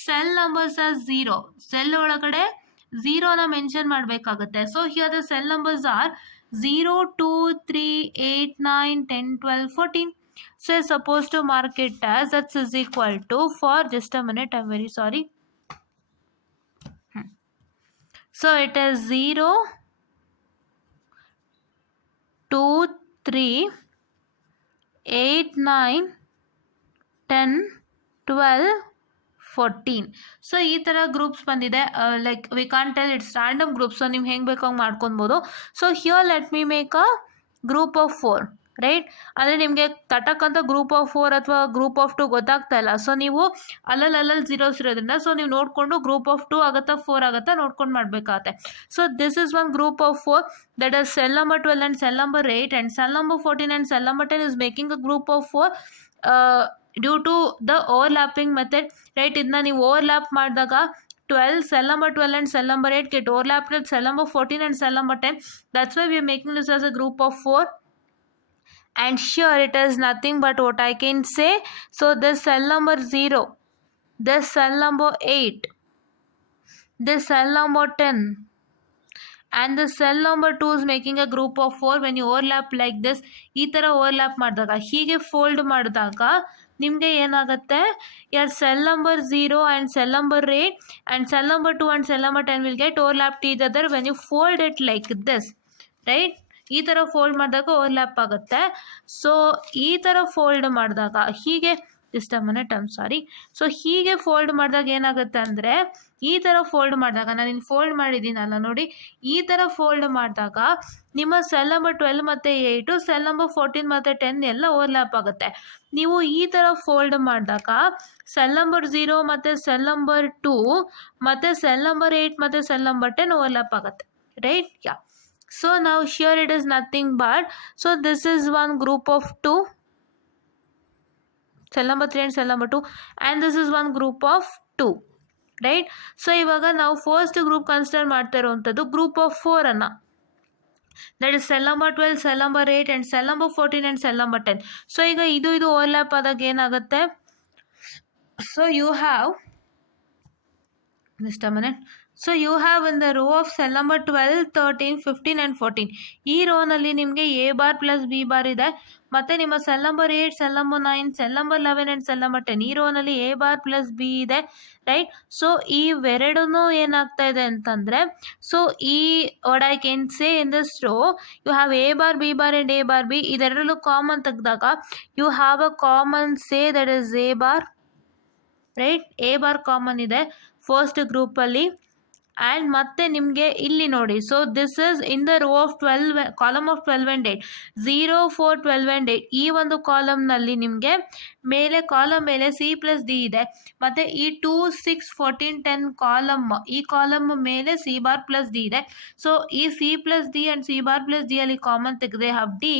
cell numbers as 0. Cell ಒಳಗಡೆ 0ನ ಮೆನ್ಷನ್ ಮಾಡಬೇಕಾಗುತ್ತೆ. So here the cell numbers are 0 2 3 8 9 10 12 14. So you're supposed to mark it as that is equal to, for just a minute, I'm very sorry. So it is 0 2 3 8 9 10 12 14. So ಈ ಥರ groups ಬಂದಿದೆ. Like we can't tell, it's random group. So ನೀವು ಹೆಂಗೆ ಬೇಕೋ ಹಂಗೆ ಮಾಡ್ಕೊಬೋದು. So here let me make a group of 4. Right. ಅಂದರೆ ನಿಮಗೆ ತಟಕ್ ಅಂತ ಗ್ರೂಪ್ ಆಫ್ 4 ಅಥವಾ ಗ್ರೂಪ್ ಆಫ್ 2 ಗೊತ್ತಾಗ್ತಾ ಇಲ್ಲ. ಸೊ ನೀವು ಅಲ್ಲಲ್ಲಿ ಜೀರೋಸ್ ಇರೋದ್ರಿಂದ ಸೊ ನೀವು ನೋಡಿಕೊಂಡು ಗ್ರೂಪ್ ಆಫ್ 2 ಆಗುತ್ತಾ 4 ಆಗುತ್ತಾ ನೋಡ್ಕೊಂಡು ಮಾಡಬೇಕಾಗತ್ತೆ. So this is one group of 4 that is cell number 12 and cell number 8 and cell number 14 and cell number 10 is making a group of 4 due to the overlapping method. Right, ಇದನ್ನ ನೀವು overlap ಮಾಡಿದಾಗ 12 cell number 12 and cell number 8 get overlapped with cell number 14 and cell number 10. That's why we are making this as a group of 4. And here it is nothing but what I can say. So this cell number 0, this cell number 8, this cell number 10 and the cell number 2 is making a group of 4. when you overlap like this, ಈ ಥರ overlap ಮಾಡಿದಾಗ ಹೀಗೆ fold ಮಾಡಿದಾಗ ನಿಮಗೆ ಏನಾಗುತ್ತೆ, your cell number 0 and cell number 8 and cell number 2 and cell number 10 will get overlapped each other when you fold it like this. Right, ಈ ಥರ fold ಮಾಡಿದಾಗ ಓವರ್ಲ್ಯಾಪ್ ಆಗುತ್ತೆ. ಸೊ ಈ ಥರ ಫೋಲ್ಡ್ ಮಾಡಿದಾಗ ಹೀಗೆ ಸೊ ಹೀಗೆ ಫೋಲ್ಡ್ ಮಾಡಿದಾಗ ಏನಾಗುತ್ತೆ ಅಂದರೆ, ಈ ಥರ ಫೋಲ್ಡ್ ಮಾಡಿದಾಗ ನಾನು ಇಲ್ಲಿ ಫೋಲ್ಡ್ ಮಾಡಿದ್ದೀನಲ್ಲ ನೋಡಿ, ಈ ಥರ ಫೋಲ್ಡ್ ಮಾಡಿದಾಗ ನಿಮ್ಮ ಸೆಲ್ ನಂಬರ್ 12 ಮತ್ತು 8 ಸೆಲ್ ನಂಬರ್ 14 ಮತ್ತು 10 ಎಲ್ಲ ಓವರ್ಲ್ಯಾಪ್ ಆಗುತ್ತೆ. ನೀವು ಈ ಥರ ಫೋಲ್ಡ್ ಮಾಡಿದಾಗ ಸೆಲ್ ನಂಬರ್ 0 ಮತ್ತು ಸೆಲ್ ನಂಬರ್ 2 ಮತ್ತು ಸೆಲ್ ನಂಬರ್ 8 ಮತ್ತು ಸೆಲ್ ನಂಬರ್ 10 ಓವರ್ಲ್ಯಾಪ್ ಆಗುತ್ತೆ. Right, yeah. So now here it is nothing but, so this is one group of 2, cell number 3 and cell number 2, and this is one group of 2. Right, so ಇವಾಗ ನಾವು first group consider ಮಾಡ್ತಾ ಇರುವಂಥದ್ದು group of 4 ಅನ್ನು. That is cell number 12, cell number 8 and cell number 14 and cell number 10. So ಈಗ ಇದು overlap ಆದಾಗ ಏನಾಗುತ್ತೆ, so you have so you have in the row of cell number 12, 13, 15 and 14. ಈ ರೋನಲ್ಲಿ ನಿಮಗೆ A bar plus B bar ಇದೆ. ಮತ್ತು ನಿಮ್ಮ cell number 8, cell number 9, cell number 11 and cell number 10 ಈ ರೋನಲ್ಲಿ ಎ ಬಾರ್ ಪ್ಲಸ್ ಬಿ ಇದೆ. Right, so ಇವೆರಡೂ ಏನಾಗ್ತಾ ಇದೆ ಅಂತಂದರೆ, ಸೊ ಈ what I can say in this row, you have A bar B bar and A bar B. ಇದೆರಡರಲ್ಲೂ ಕಾಮನ್ ತೆಗೆದಾಗ you have a common say that is A bar. Right, A bar common ಇದೆ first ಗ್ರೂಪಲ್ಲಿ. And ಮತ್ತೆ ನಿಮಗೆ ಇಲ್ಲಿ ನೋಡಿ, so this is in the row of 12 column of 12 and 8, 0, 4, 12 and 8 ಈ ಒಂದು ಕಾಲಮ್ನಲ್ಲಿ ನಿಮಗೆ ಕಾಲಮ್ ಮೇಲೆ ಸಿ ಪ್ಲಸ್ ಡಿ ಇದೆ. ಮತ್ತು ಈ 2, 6, 14, 10 ಈ ಕಾಲಮ್ ಮೇಲೆ ಸಿ ಬಾರ್ ಪ್ಲಸ್ ಡಿ ಇದೆ. ಸೊ ಈ C plus D and C bar plus D ಅಲ್ಲಿ ಕಾಮನ್ ತೆಗೆದ್ರೆ have D.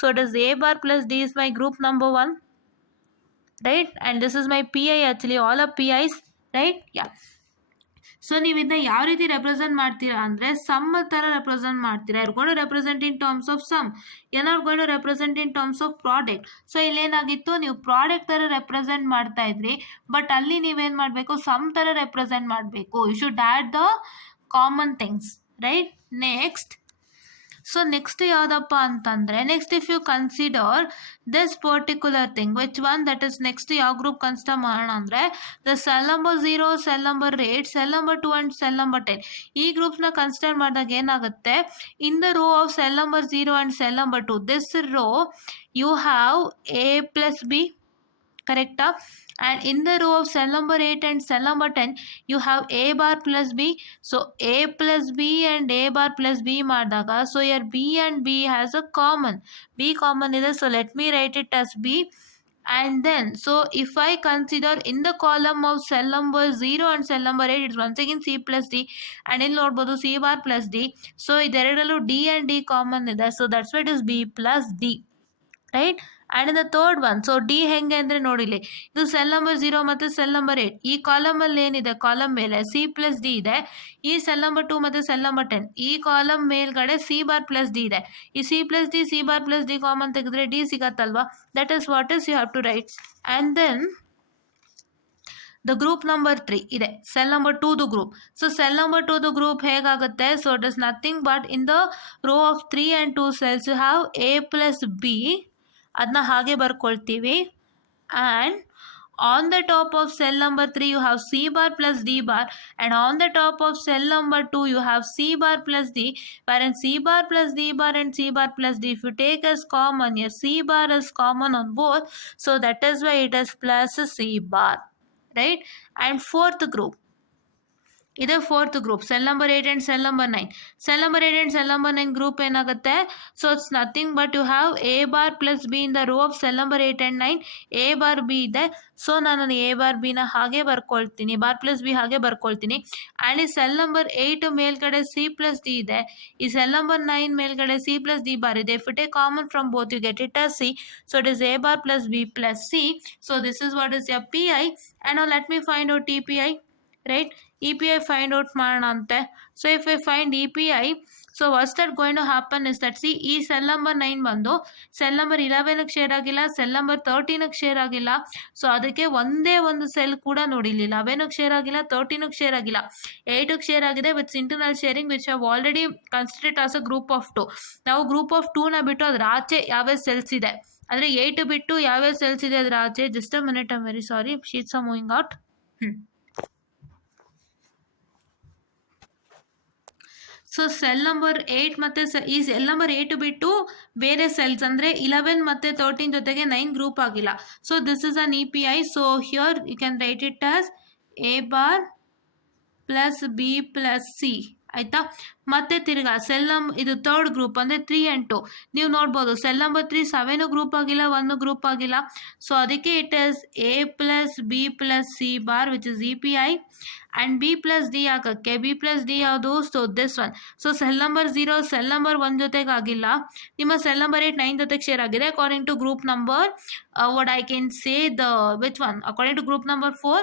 So it is A bar plus D is my group number 1. Right, and this is my P I, actually all are P Is. Right, yeah. So ನೀವು ಇದನ್ನ ಯಾವ ರೀತಿ represent ಮಾಡ್ತೀರಾ ಅಂದರೆ, some ಥರ represent ಮಾಡ್ತೀರಾ. you're going to represent in terms of sum, you're not going to represent in terms of product. ಸೊ ಇಲ್ಲೇನಾಗಿತ್ತು, ನೀವು ಪ್ರಾಡಕ್ಟ್ ಥರ ರೆಪ್ರೆಸೆಂಟ್ ಮಾಡ್ತಾ ಇದ್ರಿ, ಬಟ್ ಅಲ್ಲಿ ನೀವೇನು ಮಾಡಬೇಕು, ಸಮ್ ಥರ ರೆಪ್ರೆಸೆಂಟ್ ಮಾಡಬೇಕು. You should add the common things. Right, so next ಯಾವುದಪ್ಪ ಅಂತಂದರೆ, next if you consider this particular thing, which one, that is next ಯಾವ ಗ್ರೂಪ್ ಕನ್ಸಿಡರ್ ಮಾಡೋಣ ಅಂದರೆ, the cell number 0, cell number 8, cell number 2 and cell number 10 ಈ ಗ್ರೂಪ್ಸ್ನ consider ಮಾಡಿದಾಗ ಏನಾಗುತ್ತೆ, in the row of cell number 0 and cell number 2, this row you have A plus B. ಕರೆಕ್ಟಾ? and in the row of cell number 8 and cell number 10 you have a bar plus b. so a plus b and a bar plus b ಮಾಡಿದಾಗ, so here b and b has a common, b common ಇದೆ. so let me write it as b. and then so if I consider in the column of cell number 0 and cell number 8, it's once again c plus d, and ಇಲ್ಲಿ ನೋಡ್ಬೋದು c bar plus d. so ಇದೆರಡರಲ್ಲೂ d and d common ಇದೆ, so that's why it is b plus d. Right, and in the third one, so D ಹೆಂಗೆ ಅಂದರೆ ನೋಡಿಲಿ, ಇದು cell number 0 ಮತ್ತು cell number 8 ಈ ಕಾಲಮಲ್ಲಿ ಏನಿದೆ, ಕಾಲಮ್ ಮೇಲೆ ಸಿ ಪ್ಲಸ್ ಡಿ ಇದೆ. ಈ ಸೆಲ್ ನಂಬರ್ 2 ಮತ್ತು ಸೆಲ್ ನಂಬರ್ 10 ಈ ಕಾಲಮ್ ಮೇಲ್ಗಡೆ ಸಿ ಬಾರ್ ಪ್ಲಸ್ ಡಿ ಇದೆ. ಈ C plus D, C bar plus D common ತೆಗೆದ್ರೆ ಡಿ ಸಿಗತ್ತಲ್ವಾ. That is what is you have to write. And then the group number 3 ಇದೆ, cell number 2ದು group. So cell number 2ದು group ಹೇಗಾಗುತ್ತೆ, so it is nothing but in the row of 3 and 2 cells you have A plus B, ಅದನ್ನ ಹಾಗೆ ಬರ್ಕೊಳ್ತೀವಿ. And on the top of cell number 3 you have C bar plus D bar, and on the top of cell number 2 you have C bar plus D, wherein C bar plus D bar and C bar plus D, if you take as common, yes, C bar is common on both, so that is why it is plus C bar. Right, and fourth group, ಇದೆ fourth group, cell number 8 and cell number 9. Cell number 8 and cell number 9 group ಏನಾಗುತ್ತೆ? So it's nothing but you have A bar plus B in the row of cell number 8 and 9. A bar B ಇದೆ, so ನಾನು A bar ಬಿನ ಹಾಗೆ ಬರ್ಕೊಳ್ತೀನಿ, bar plus B ಹಾಗೆ ಬರ್ಕೊಳ್ತೀನಿ. And ಈ cell number 8 ಮೇಲ್ಗಡೆ ಸಿ ಪ್ಲಸ್ ಡಿ ಇದೆ, ಈ ಸೆಲ್ ನಂಬರ್ 9 ಮೇಲ್ಗಡೆ ಸಿ ಪ್ಲಸ್ ಡಿ ಬಾರ್ ಇದೆ. If it a common from both you get it as C. So it is A bar plus B plus C. So this is what is your P I. And now let me find out T P I, right? EPI find out ಮಾಡೋಣ ಅಂತೆ. So if I find EPI, so what's that going to happen is that C, ಈ cell number 9 ಬಂದು cell number 11ಗೆ share ಆಗಿಲ್ಲ, cell number 13ಗೆ share ಆಗಿಲ್ಲ. So ಅದಕ್ಕೆ ಒಂದೇ ಒಂದು cell ಕೂಡ ನೋಡಿಲ್ಲ. 11ಗೆ ಶೇರ್ ಆಗಿಲ್ಲ, 13ಗೆ ಶೇರ್ ಆಗಿಲ್ಲ, 8ಗೆ ಶೇರ್ ಆಗಿದೆ with internal sharing which have already considered as a group of 2. ನಾವು ಗ್ರೂಪ್ ಆಫ್ 2ನ ಬಿಟ್ಟು ಅದ್ರ ಆಚೆ ಯಾವ್ಯಾವ ಸೆಲ್ಸ್ ಇದೆ ಅಂದರೆ 8 ಬಿಟ್ಟು ಯಾವ್ಯಾವ ಸೆಲ್ಸ್ ಇದೆ ಅದ್ರ ಆಚೆ. Just a minute, I am very sorry, sheets are moving out. So cell number 8 ಮತ್ತು ಈ ಸೆಲ್ ನಂಬರ್ 8 ಬಿಟ್ಟು ಬೇರೆ ಸೆಲ್ಸ್ ಅಂದರೆ 11 ಮತ್ತು 13 ಜೊತೆಗೆ 9 ಗ್ರೂಪ್ ಆಗಿಲ್ಲ. So this is an EPI. So here you can write it as A bar plus B plus C, ಆಯಿತಾ. ಮತ್ತೆ ತಿರ್ಗಾ ಸೆಲ್ ಇದು ಥರ್ಡ್ ಗ್ರೂಪ್ ಅಂದರೆ 3 and 2. ನೀವು ನೋಡ್ಬೋದು ಸೆಲ್ ನಂಬರ್ 3 7 ಗ್ರೂಪ್ ಆಗಿಲ್ಲ, 1 ಗ್ರೂಪ್ ಆಗಿಲ್ಲ. ಸೊ ಅದಕ್ಕೆ it is A plus B plus C bar which is EPI. And B plus D ಹಾಕಕ್ಕೆ, ಬಿ ಪ್ಲಸ್ ಡಿ ಯಾವುದು? So this one. So cell number 0 cell number 1 ಜೊತೆಗೆ ಆಗಿಲ್ಲ, ನಿಮ್ಮ cell number 8 9 ಜೊತೆಗೆ share ಆಗಿದೆ. According to group number what I can say the which one according to group number 4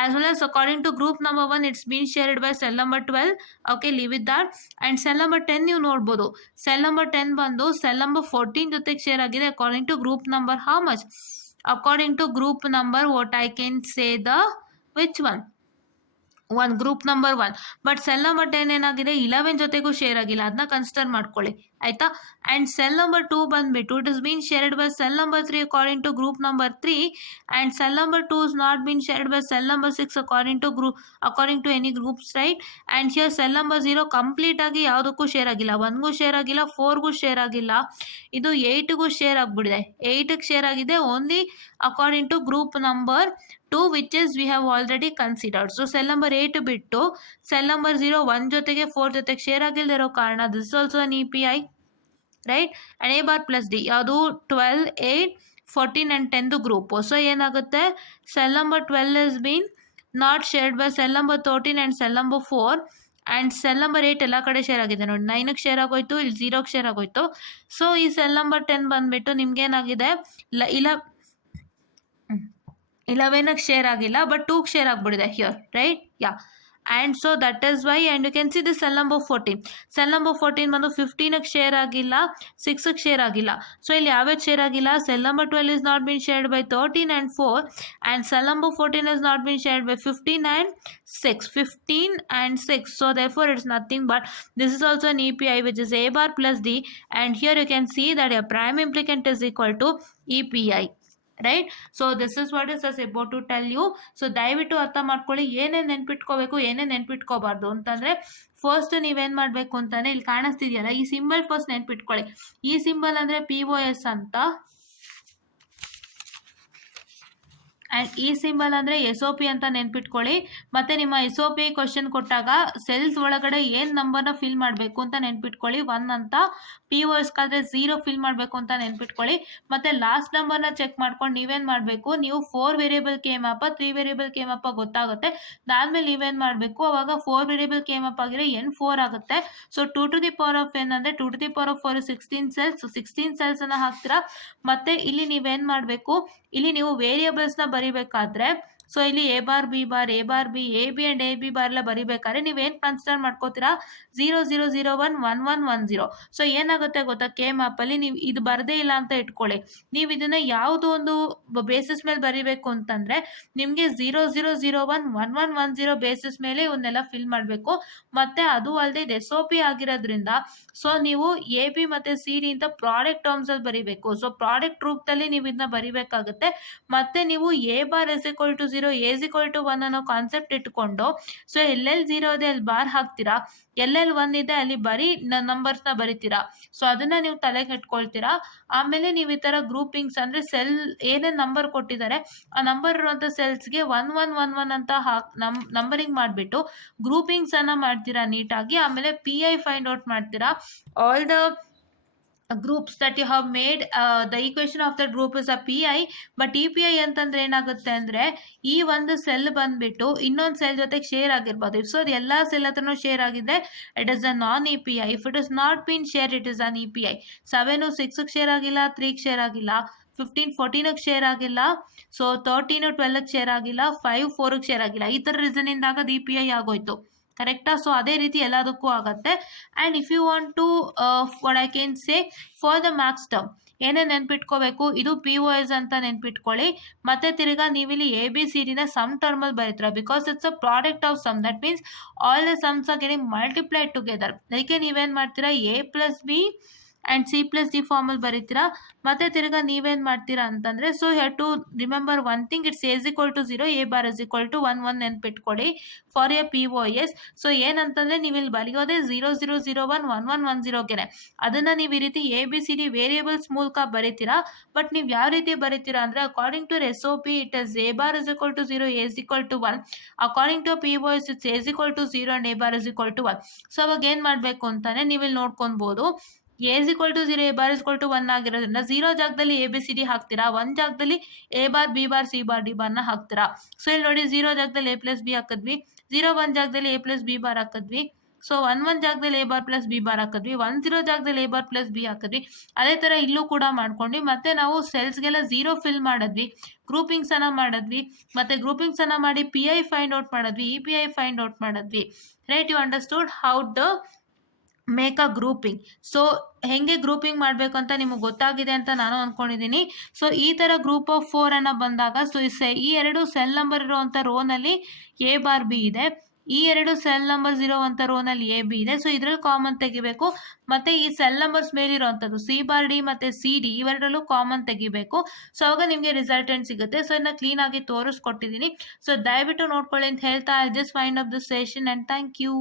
as well as according to group number 1 it's been shared by cell number 12. Okay, leave it that. And cell number 10 ನೀವು ನೋಡ್ಬೋದು, cell number 10 ಬಂದು cell number 14 ಜೊತೆಗೆ share ಆಗಿದೆ. according to group number how much? according to group number what I can say the which one? Group number 1. But cell number 10 ಏನಾಗಿದೆ 11 ಜೊತೆಗೂ share ಆಗಿಲ್ಲ, ಅದನ್ನ consider ಮಾಡ್ಕೊಳ್ಳಿ, ಆಯಿತಾ. ಆ್ಯಂಡ್ ಸೆಲ್ ನಂಬರ್ 2 ಬಂದುಬಿಟ್ಟು it is been shared by cell number 3 according to group number 3. And cell number 2 is not been shared by cell number 6 according to any groups, right. And here cell number 0 complete ಆಗಿ ಯಾವುದಕ್ಕೂ share ಆಗಿಲ್ಲ, 1ಗೂ share ಆಗಿಲ್ಲ, 4ಗೂ share ಆಗಿಲ್ಲ, ಇದು 8ಗೂ share ಆಗಿಬಿಡಿದೆ. 8ಗೆ share ಆಗಿದೆ only according to group number 2 which is we have already considered. So cell number 8 ಬಿಟ್ಟು cell number 0 1 ಜೊತೆಗೆ 4 ಜೊತೆಗೆ ಶೇರ್ ಆಗಿಲ್ದಿರೋ ಕಾರಣ this is also an EPI, right. and a bar plus d ಯಾವುದು 12 8 14 and 10 ಗ್ರೂಪ್. ಸೊ ಏನಾಗುತ್ತೆ cell number 12 has been not shared by cell number 13 and cell number 4. And cell number 8 ಎಲ್ಲ ಕಡೆ share ಆಗಿದೆ ನೋಡಿ, 9ಗೆ share ಆಗೋಯ್ತು, ಇಲ್ಲಿ 0ಗೆ share ಆಗೋಯ್ತು. ಸೊ ಈ ಸೆಲ್ ನಂಬರ್ 10 ಬಂದುಬಿಟ್ಟು ನಿಮ್ಗೇನಾಗಿದೆ 11ಗೆ ಶೇರ್ ಆಗಿಲ್ಲ ಬಟ್ 2ಗೆ ಶೇರ್ ಆಗಿಬಿಡಿದೆ here, right. Yeah and so that is why. And you can see this cell number 14. Cell number 14 ಬಂದು 15ಗೆ ಶೇರ್ ಆಗಿಲ್ಲ, 6ಗೆ ಶೇರ್ ಆಗಿಲ್ಲ. ಸೊ ಇಲ್ಲಿ ಯಾವ್ಯಾವ್ದು ಶೇರ್ ಆಗಿಲ್ಲ? Cell number 12 is not been shared by 13 and 4 and cell number 14 is not been shared by 15 and 6. So therefore it's nothing but this is also an EPI which is a bar plus d. And here you can see that a prime implicant is equal to EPI. Right. So this is what is about to tell you. So ದಯವಿಟ್ಟು ಅರ್ಥ ಮಾಡ್ಕೊಳ್ಳಿ ಏನೇನು ನೆನ್ಪಿಟ್ಕೋಬೇಕು ಏನೇನು ನೆನ್ಪಿಟ್ಕೋಬಾರ್ದು ಅಂತಂದರೆ, first ನೀವೇನು ಮಾಡಬೇಕು ಅಂತಂದರೆ ಇಲ್ಲಿ ಕಾಣಿಸ್ತಿದೆಯಲ್ಲ ಈ ಸಿಂಬಲ್ ಫಸ್ಟ್ ನೆನ್ಪಿಟ್ಕೊಳ್ಳಿ. ಈ ಸಿಂಬಲ್ ಅಂದರೆ POS ಅಂತ, ಆ್ಯಂಡ್ ಈ ಸಿಂಬಲ್ ಅಂದರೆ SOP ಅಂತ ನೆನ್ಪಿಟ್ಕೊಳ್ಳಿ. ಮತ್ತು ನಿಮ್ಮ SOP ಕ್ವಶನ್ ಕೊಟ್ಟಾಗ ಸೆಲ್ಸ್ ಒಳಗಡೆ ಏನು ನಂಬರ್ನ ಫಿಲ್ ಮಾಡಬೇಕು ಅಂತ ನೆನ್ಪಿಟ್ಕೊಳ್ಳಿ, 1 ಅಂತ. POSಗಾದರೆ 0 ಫಿಲ್ ಮಾಡಬೇಕು ಅಂತ ನೆನ್ಪಿಟ್ಕೊಳ್ಳಿ. ಮತ್ತು ಲಾಸ್ಟ್ ನಂಬರ್ನ ಚೆಕ್ ಮಾಡ್ಕೊಂಡು ನೀವೇನು ಮಾಡಬೇಕು, ನೀವು 4 ವೇರಿಯೇಬಲ್ ಕೆ ಮ್ಯಾಪ 3 ವೇರಿಯೇಬಲ್ ಕೆ ಮ್ಯಾಪ ಗೊತ್ತಾಗುತ್ತೆ. ಅದಾದಮೇಲೆ ನೀವೇನು ಮಾಡಬೇಕು, ಅವಾಗ 4 ವೇರಿಯೇಬಲ್ ಕೆ ಮ್ಯಾಪ್ ಆಗಿರೋ N4 ಆಗುತ್ತೆ. So 2 to the power of n ಅಂದರೆ 2 to the power of 4 16 cells. 16 ಸೆಲ್ಸನ್ನು ಹಾಕ್ತೀರಾ. ಮತ್ತು ಇಲ್ಲಿ ನೀವೇನು ಮಾಡಬೇಕು, ಇಲ್ಲಿ ನೀವು ವೇರಿಯೇಬಲ್ಸ್ನ ಬರಿಬೇಕಾದ್ರೆ ಸೊ ಇಲ್ಲಿ A bar B bar A bar B A B and A B bar ಎಲ್ಲ ಬರಿಬೇಕಾದ್ರೆ ನೀವೇನು ಕನ್ಸಿಡರ್ ಮಾಡ್ಕೋತೀರಾ 0 0 0 1 1 1 1 0. ಸೊ ಏನಾಗುತ್ತೆ ಗೊತ್ತಾ, ಕೆ ಮ್ಯಾಪಲ್ಲಿ ನೀವು ಇದು ಬರದೇ ಇಲ್ಲ ಅಂತ ಇಟ್ಕೊಳ್ಳಿ, ನೀವು ಇದನ್ನು ಯಾವುದೋ ಒಂದು ಬೇಸಿಸ್ ಮೇಲೆ ಬರಿಬೇಕು ಅಂತಂದರೆ ನಿಮಗೆ 0 0 0 1 1 1 1 0 ಬೇಸಿಸ್ ಮೇಲೆ ಇವನ್ನೆಲ್ಲ ಫಿಲ್ ಮಾಡಬೇಕು. ಮತ್ತು ಅದು ಅಲ್ಲದೆ ಇದು SOP ಆಗಿರೋದ್ರಿಂದ ಸೊ ನೀವು ಎ ಬಿ ಮತ್ತು ಸಿ ಡಿ ಅಂತ ಪ್ರಾಡಕ್ಟ್ ಟರ್ಮ್ಸಲ್ಲಿ ಬರಿಬೇಕು. ಸೊ ಪ್ರಾಡಕ್ಟ್ ರೂಪದಲ್ಲಿ ನೀವು ಇದನ್ನ ಬರಿಬೇಕಾಗುತ್ತೆ. ಮತ್ತು ನೀವು A bar is equal to 0 0 A is equal to 1 ಅನ್ನೋ ಕಾನ್ಸೆಪ್ಟ್ ಇಟ್ಕೊಂಡು ಸೊ ಎಲ್ಲೆಲ್ಲಿ 0 ಇದೆ ಅಲ್ಲಿ ಬಾರ್ ಹಾಕ್ತೀರಾ, ಎಲ್ಲೆಲ್ಲಿ 1 ಇದೆ ಅಲ್ಲಿ ಬರೀ ನಂಬರ್ಸ್ನ ಬರಿತೀರಾ. ಸೊ ಅದನ್ನ ನೀವು ತಲೆಗೆ ಇಟ್ಕೊಳ್ತೀರಾ. ಆಮೇಲೆ ನೀವು ಈ ತರ ಗ್ರೂಪಿಂಗ್ಸ್ ಅಂದ್ರೆ ಸೆಲ್ ಏನೇನು ನಂಬರ್ ಕೊಟ್ಟಿದ್ದಾರೆ ಆ ನಂಬರ್ ಇರುವಂತ ಸೆಲ್ಸ್ಗೆ 1 1 1 1 ಅಂತ ನಂಬರಿಂಗ್ ಮಾಡಿಬಿಟ್ಟು ಗ್ರೂಪಿಂಗ್ಸ್ ಅನ್ನ ಮಾಡ್ತೀರಾ ನೀಟಾಗಿ. ಆಮೇಲೆ PI ಫೈಂಡ್ ಔಟ್ ಮಾಡ್ತೀರಾ. All the groups that you have made, the equation of that group is a PI. But ಈ PI ಅಂತಂದ್ರೆ ಏನಾಗುತ್ತೆ ಅಂದ್ರೆ ಈ ಒಂದು ಸೆಲ್ ಬಂದ್ಬಿಟ್ಟು ಇನ್ನೊಂದು ಸೆಲ್ ಜೊತೆಗೆ ಶೇರ್ ಆಗಿರ್ಬೋದು. ಸೊ ಅದು ಎಲ್ಲಾ ಸೆಲ್ ಹತ್ರನೂ ಶೇರ್ ಆಗಿದೆ, it is a non EPI. If it is not bean share, it is an EPI. 7 6 share ಆಗಿಲ್ಲ, 3 ಶೇರ್ ಆಗಿಲ್ಲ, 15 14 ಶೇರ್ ಆಗಿಲ್ಲ, ಸೊ 13 12 ಶೇರ್ ಆಗಿಲ್ಲ, 5 4 ಶೇರ್ ಆಗಿಲ್ಲ. ಈ ತರ ರೀಸನ್ ಇಂದಾಗ ಅದು EPI ಆಗೋಯ್ತು. ಕರೆಕ್ಟಾ? ಸೊ ಅದೇ ರೀತಿ ಎಲ್ಲದಕ್ಕೂ ಆಗುತ್ತೆ. And if you want to what I can say for the max term ಏನೇನು ನೆನ್ಪಿಟ್ಕೋಬೇಕು, ಇದು POS ಅಂತ ನೆನ್ಪಿಟ್ಕೊಳ್ಳಿ. ಮತ್ತೆ ತಿರ್ಗಾ ನೀವಿಲ್ಲಿ ABCD ನ ಸಮ್ ಟರ್ಮಲ್ಲಿ ಬರೀತೀರಾ, because it's a product of sum. That means all the sums are getting multiplied together. ಅದಕ್ಕೆ ನೀವೇನು ಮಾಡ್ತೀರಾ, A + B and C + D ಫಾರ್ಮಲ್ಲಿ ಬರೀತೀರಾ. ಮತ್ತೆ ತಿರ್ಗಾ ನೀವೇನು ಮಾಡ್ತೀರಾ ಅಂತಂದರೆ, so have to remember one thing, it's A = 0, A bar = 1 1 ನೆನ್ಪಿಟ್ಕೊಡಿ ಫಾರ್ ಎ POS. ಸೊ ಏನಂತಂದರೆ ನೀವು ಇಲ್ಲಿ ಬರೆಯೋದೇ 0 0 0 1 1 1 1 0ಗೆನೆ. ಅದನ್ನು ನೀವು ಈ ರೀತಿ ABCD ವೇರಿಯೇಬಲ್ಸ್ ಮೂಲಕ ಬರೀತೀರಾ. ಬಟ್ ನೀವು ಯಾವ ರೀತಿ ಬರೀತೀರಾ ಅಂದರೆ according to SOP it is A bar = 0, A = 1. According to POS it's A = 0 and A bar = 1. So ಅವಾಗ ಏನು ಮಾಡಬೇಕು ಅಂತಾನೆ ನೀವು ಇಲ್ಲಿ ನೋಡ್ಕೊಬೋದು. A = 0, A bar = 1 ಆಗಿರೋದ್ರಿಂದ 0 ಜಾಗದಲ್ಲಿ ABCD ಹಾಕ್ತೀರಾ, 1 ಜಾಗದಲ್ಲಿ A bar B bar C bar D barನ ಹಾಕ್ತೀರಾ. ಸೊ ಇಲ್ಲಿ ನೋಡಿ 0 ಜಾಗದಲ್ಲಿ A + B ಹಾಕಿದ್ವಿ, 0 1 ಜಾಗದಲ್ಲಿ A + B bar ಹಾಕಿದ್ವಿ, ಸೊ 1 1 ಜಾಗದಲ್ಲಿ A bar + B bar ಹಾಕಿದ್ವಿ, 1 0 ಜಾಗದಲ್ಲಿ A bar + B ಹಾಕಿದ್ವಿ. ಅದೇ ಥರ ಇಲ್ಲೂ ಕೂಡ ಮಾಡ್ಕೊಂಡು ಮತ್ತೆ ನಾವು ಸೆಲ್ಸ್ಗೆಲ್ಲ 0 ಫಿಲ್ ಮಾಡಿದ್ವಿ, ಗ್ರೂಪಿಂಗ್ಸ್ ಅನ್ನ ಮಾಡಿದ್ವಿ, ಮತ್ತೆ ಗ್ರೂಪಿಂಗ್ಸ್ ಅನ್ನ ಮಾಡಿ PI ಫೈಂಡ್ ಔಟ್ ಮಾಡಿದ್ವಿ, EPI ಫೈಂಡ್ ಔಟ್ ಮಾಡಿದ್ವಿ. Right? You understood how the make a grouping. So ಹೆಂಗೆ ಗ್ರೂಪಿಂಗ್ ಮಾಡಬೇಕು ಅಂತ ನಿಮಗೆ ಗೊತ್ತಾಗಿದೆ ಅಂತ ನಾನು ಅಂದ್ಕೊಂಡಿದ್ದೀನಿ. ಸೊ ಈ ಥರ ಗ್ರೂಪ್ ಆಫ್ 4 ಅನ್ನ ಬಂದಾಗ ಸೊ ಈ ಎರಡು ಸೆಲ್ ನಂಬರ್ ಇರುವಂಥ ರೋನಲ್ಲಿ A bar B ಇದೆ, ಈ ಎರಡು ಸೆಲ್ ನಂಬರ್ಸ್ ಇರೋವಂಥ ರೋನಲ್ಲಿ AB ಇದೆ. ಸೊ ಇದರಲ್ಲಿ ಕಾಮನ್ ತೆಗಿಬೇಕು. ಮತ್ತೆ ಈ ಸೆಲ್ ನಂಬರ್ಸ್ ಮೇಲಿರುವಂಥದ್ದು C bar D ಮತ್ತು CD ಇವೆರಡರಲ್ಲೂ ಕಾಮನ್ ತೆಗಿಬೇಕು. ಸೊ ಅವಾಗ ನಿಮಗೆ ರಿಸಲ್ಟೆಂಟ್ ಸಿಗುತ್ತೆ. ಸೊ ಇದನ್ನ ಕ್ಲೀನಾಗಿ ತೋರಿಸ್ಕೊಟ್ಟಿದ್ದೀನಿ. ಸೊ ದಯವಿಟ್ಟು ನೋಡ್ಕೊಳ್ಳಿ ಅಂತ ಹೇಳ್ತಾ I just wind up the session and thank you.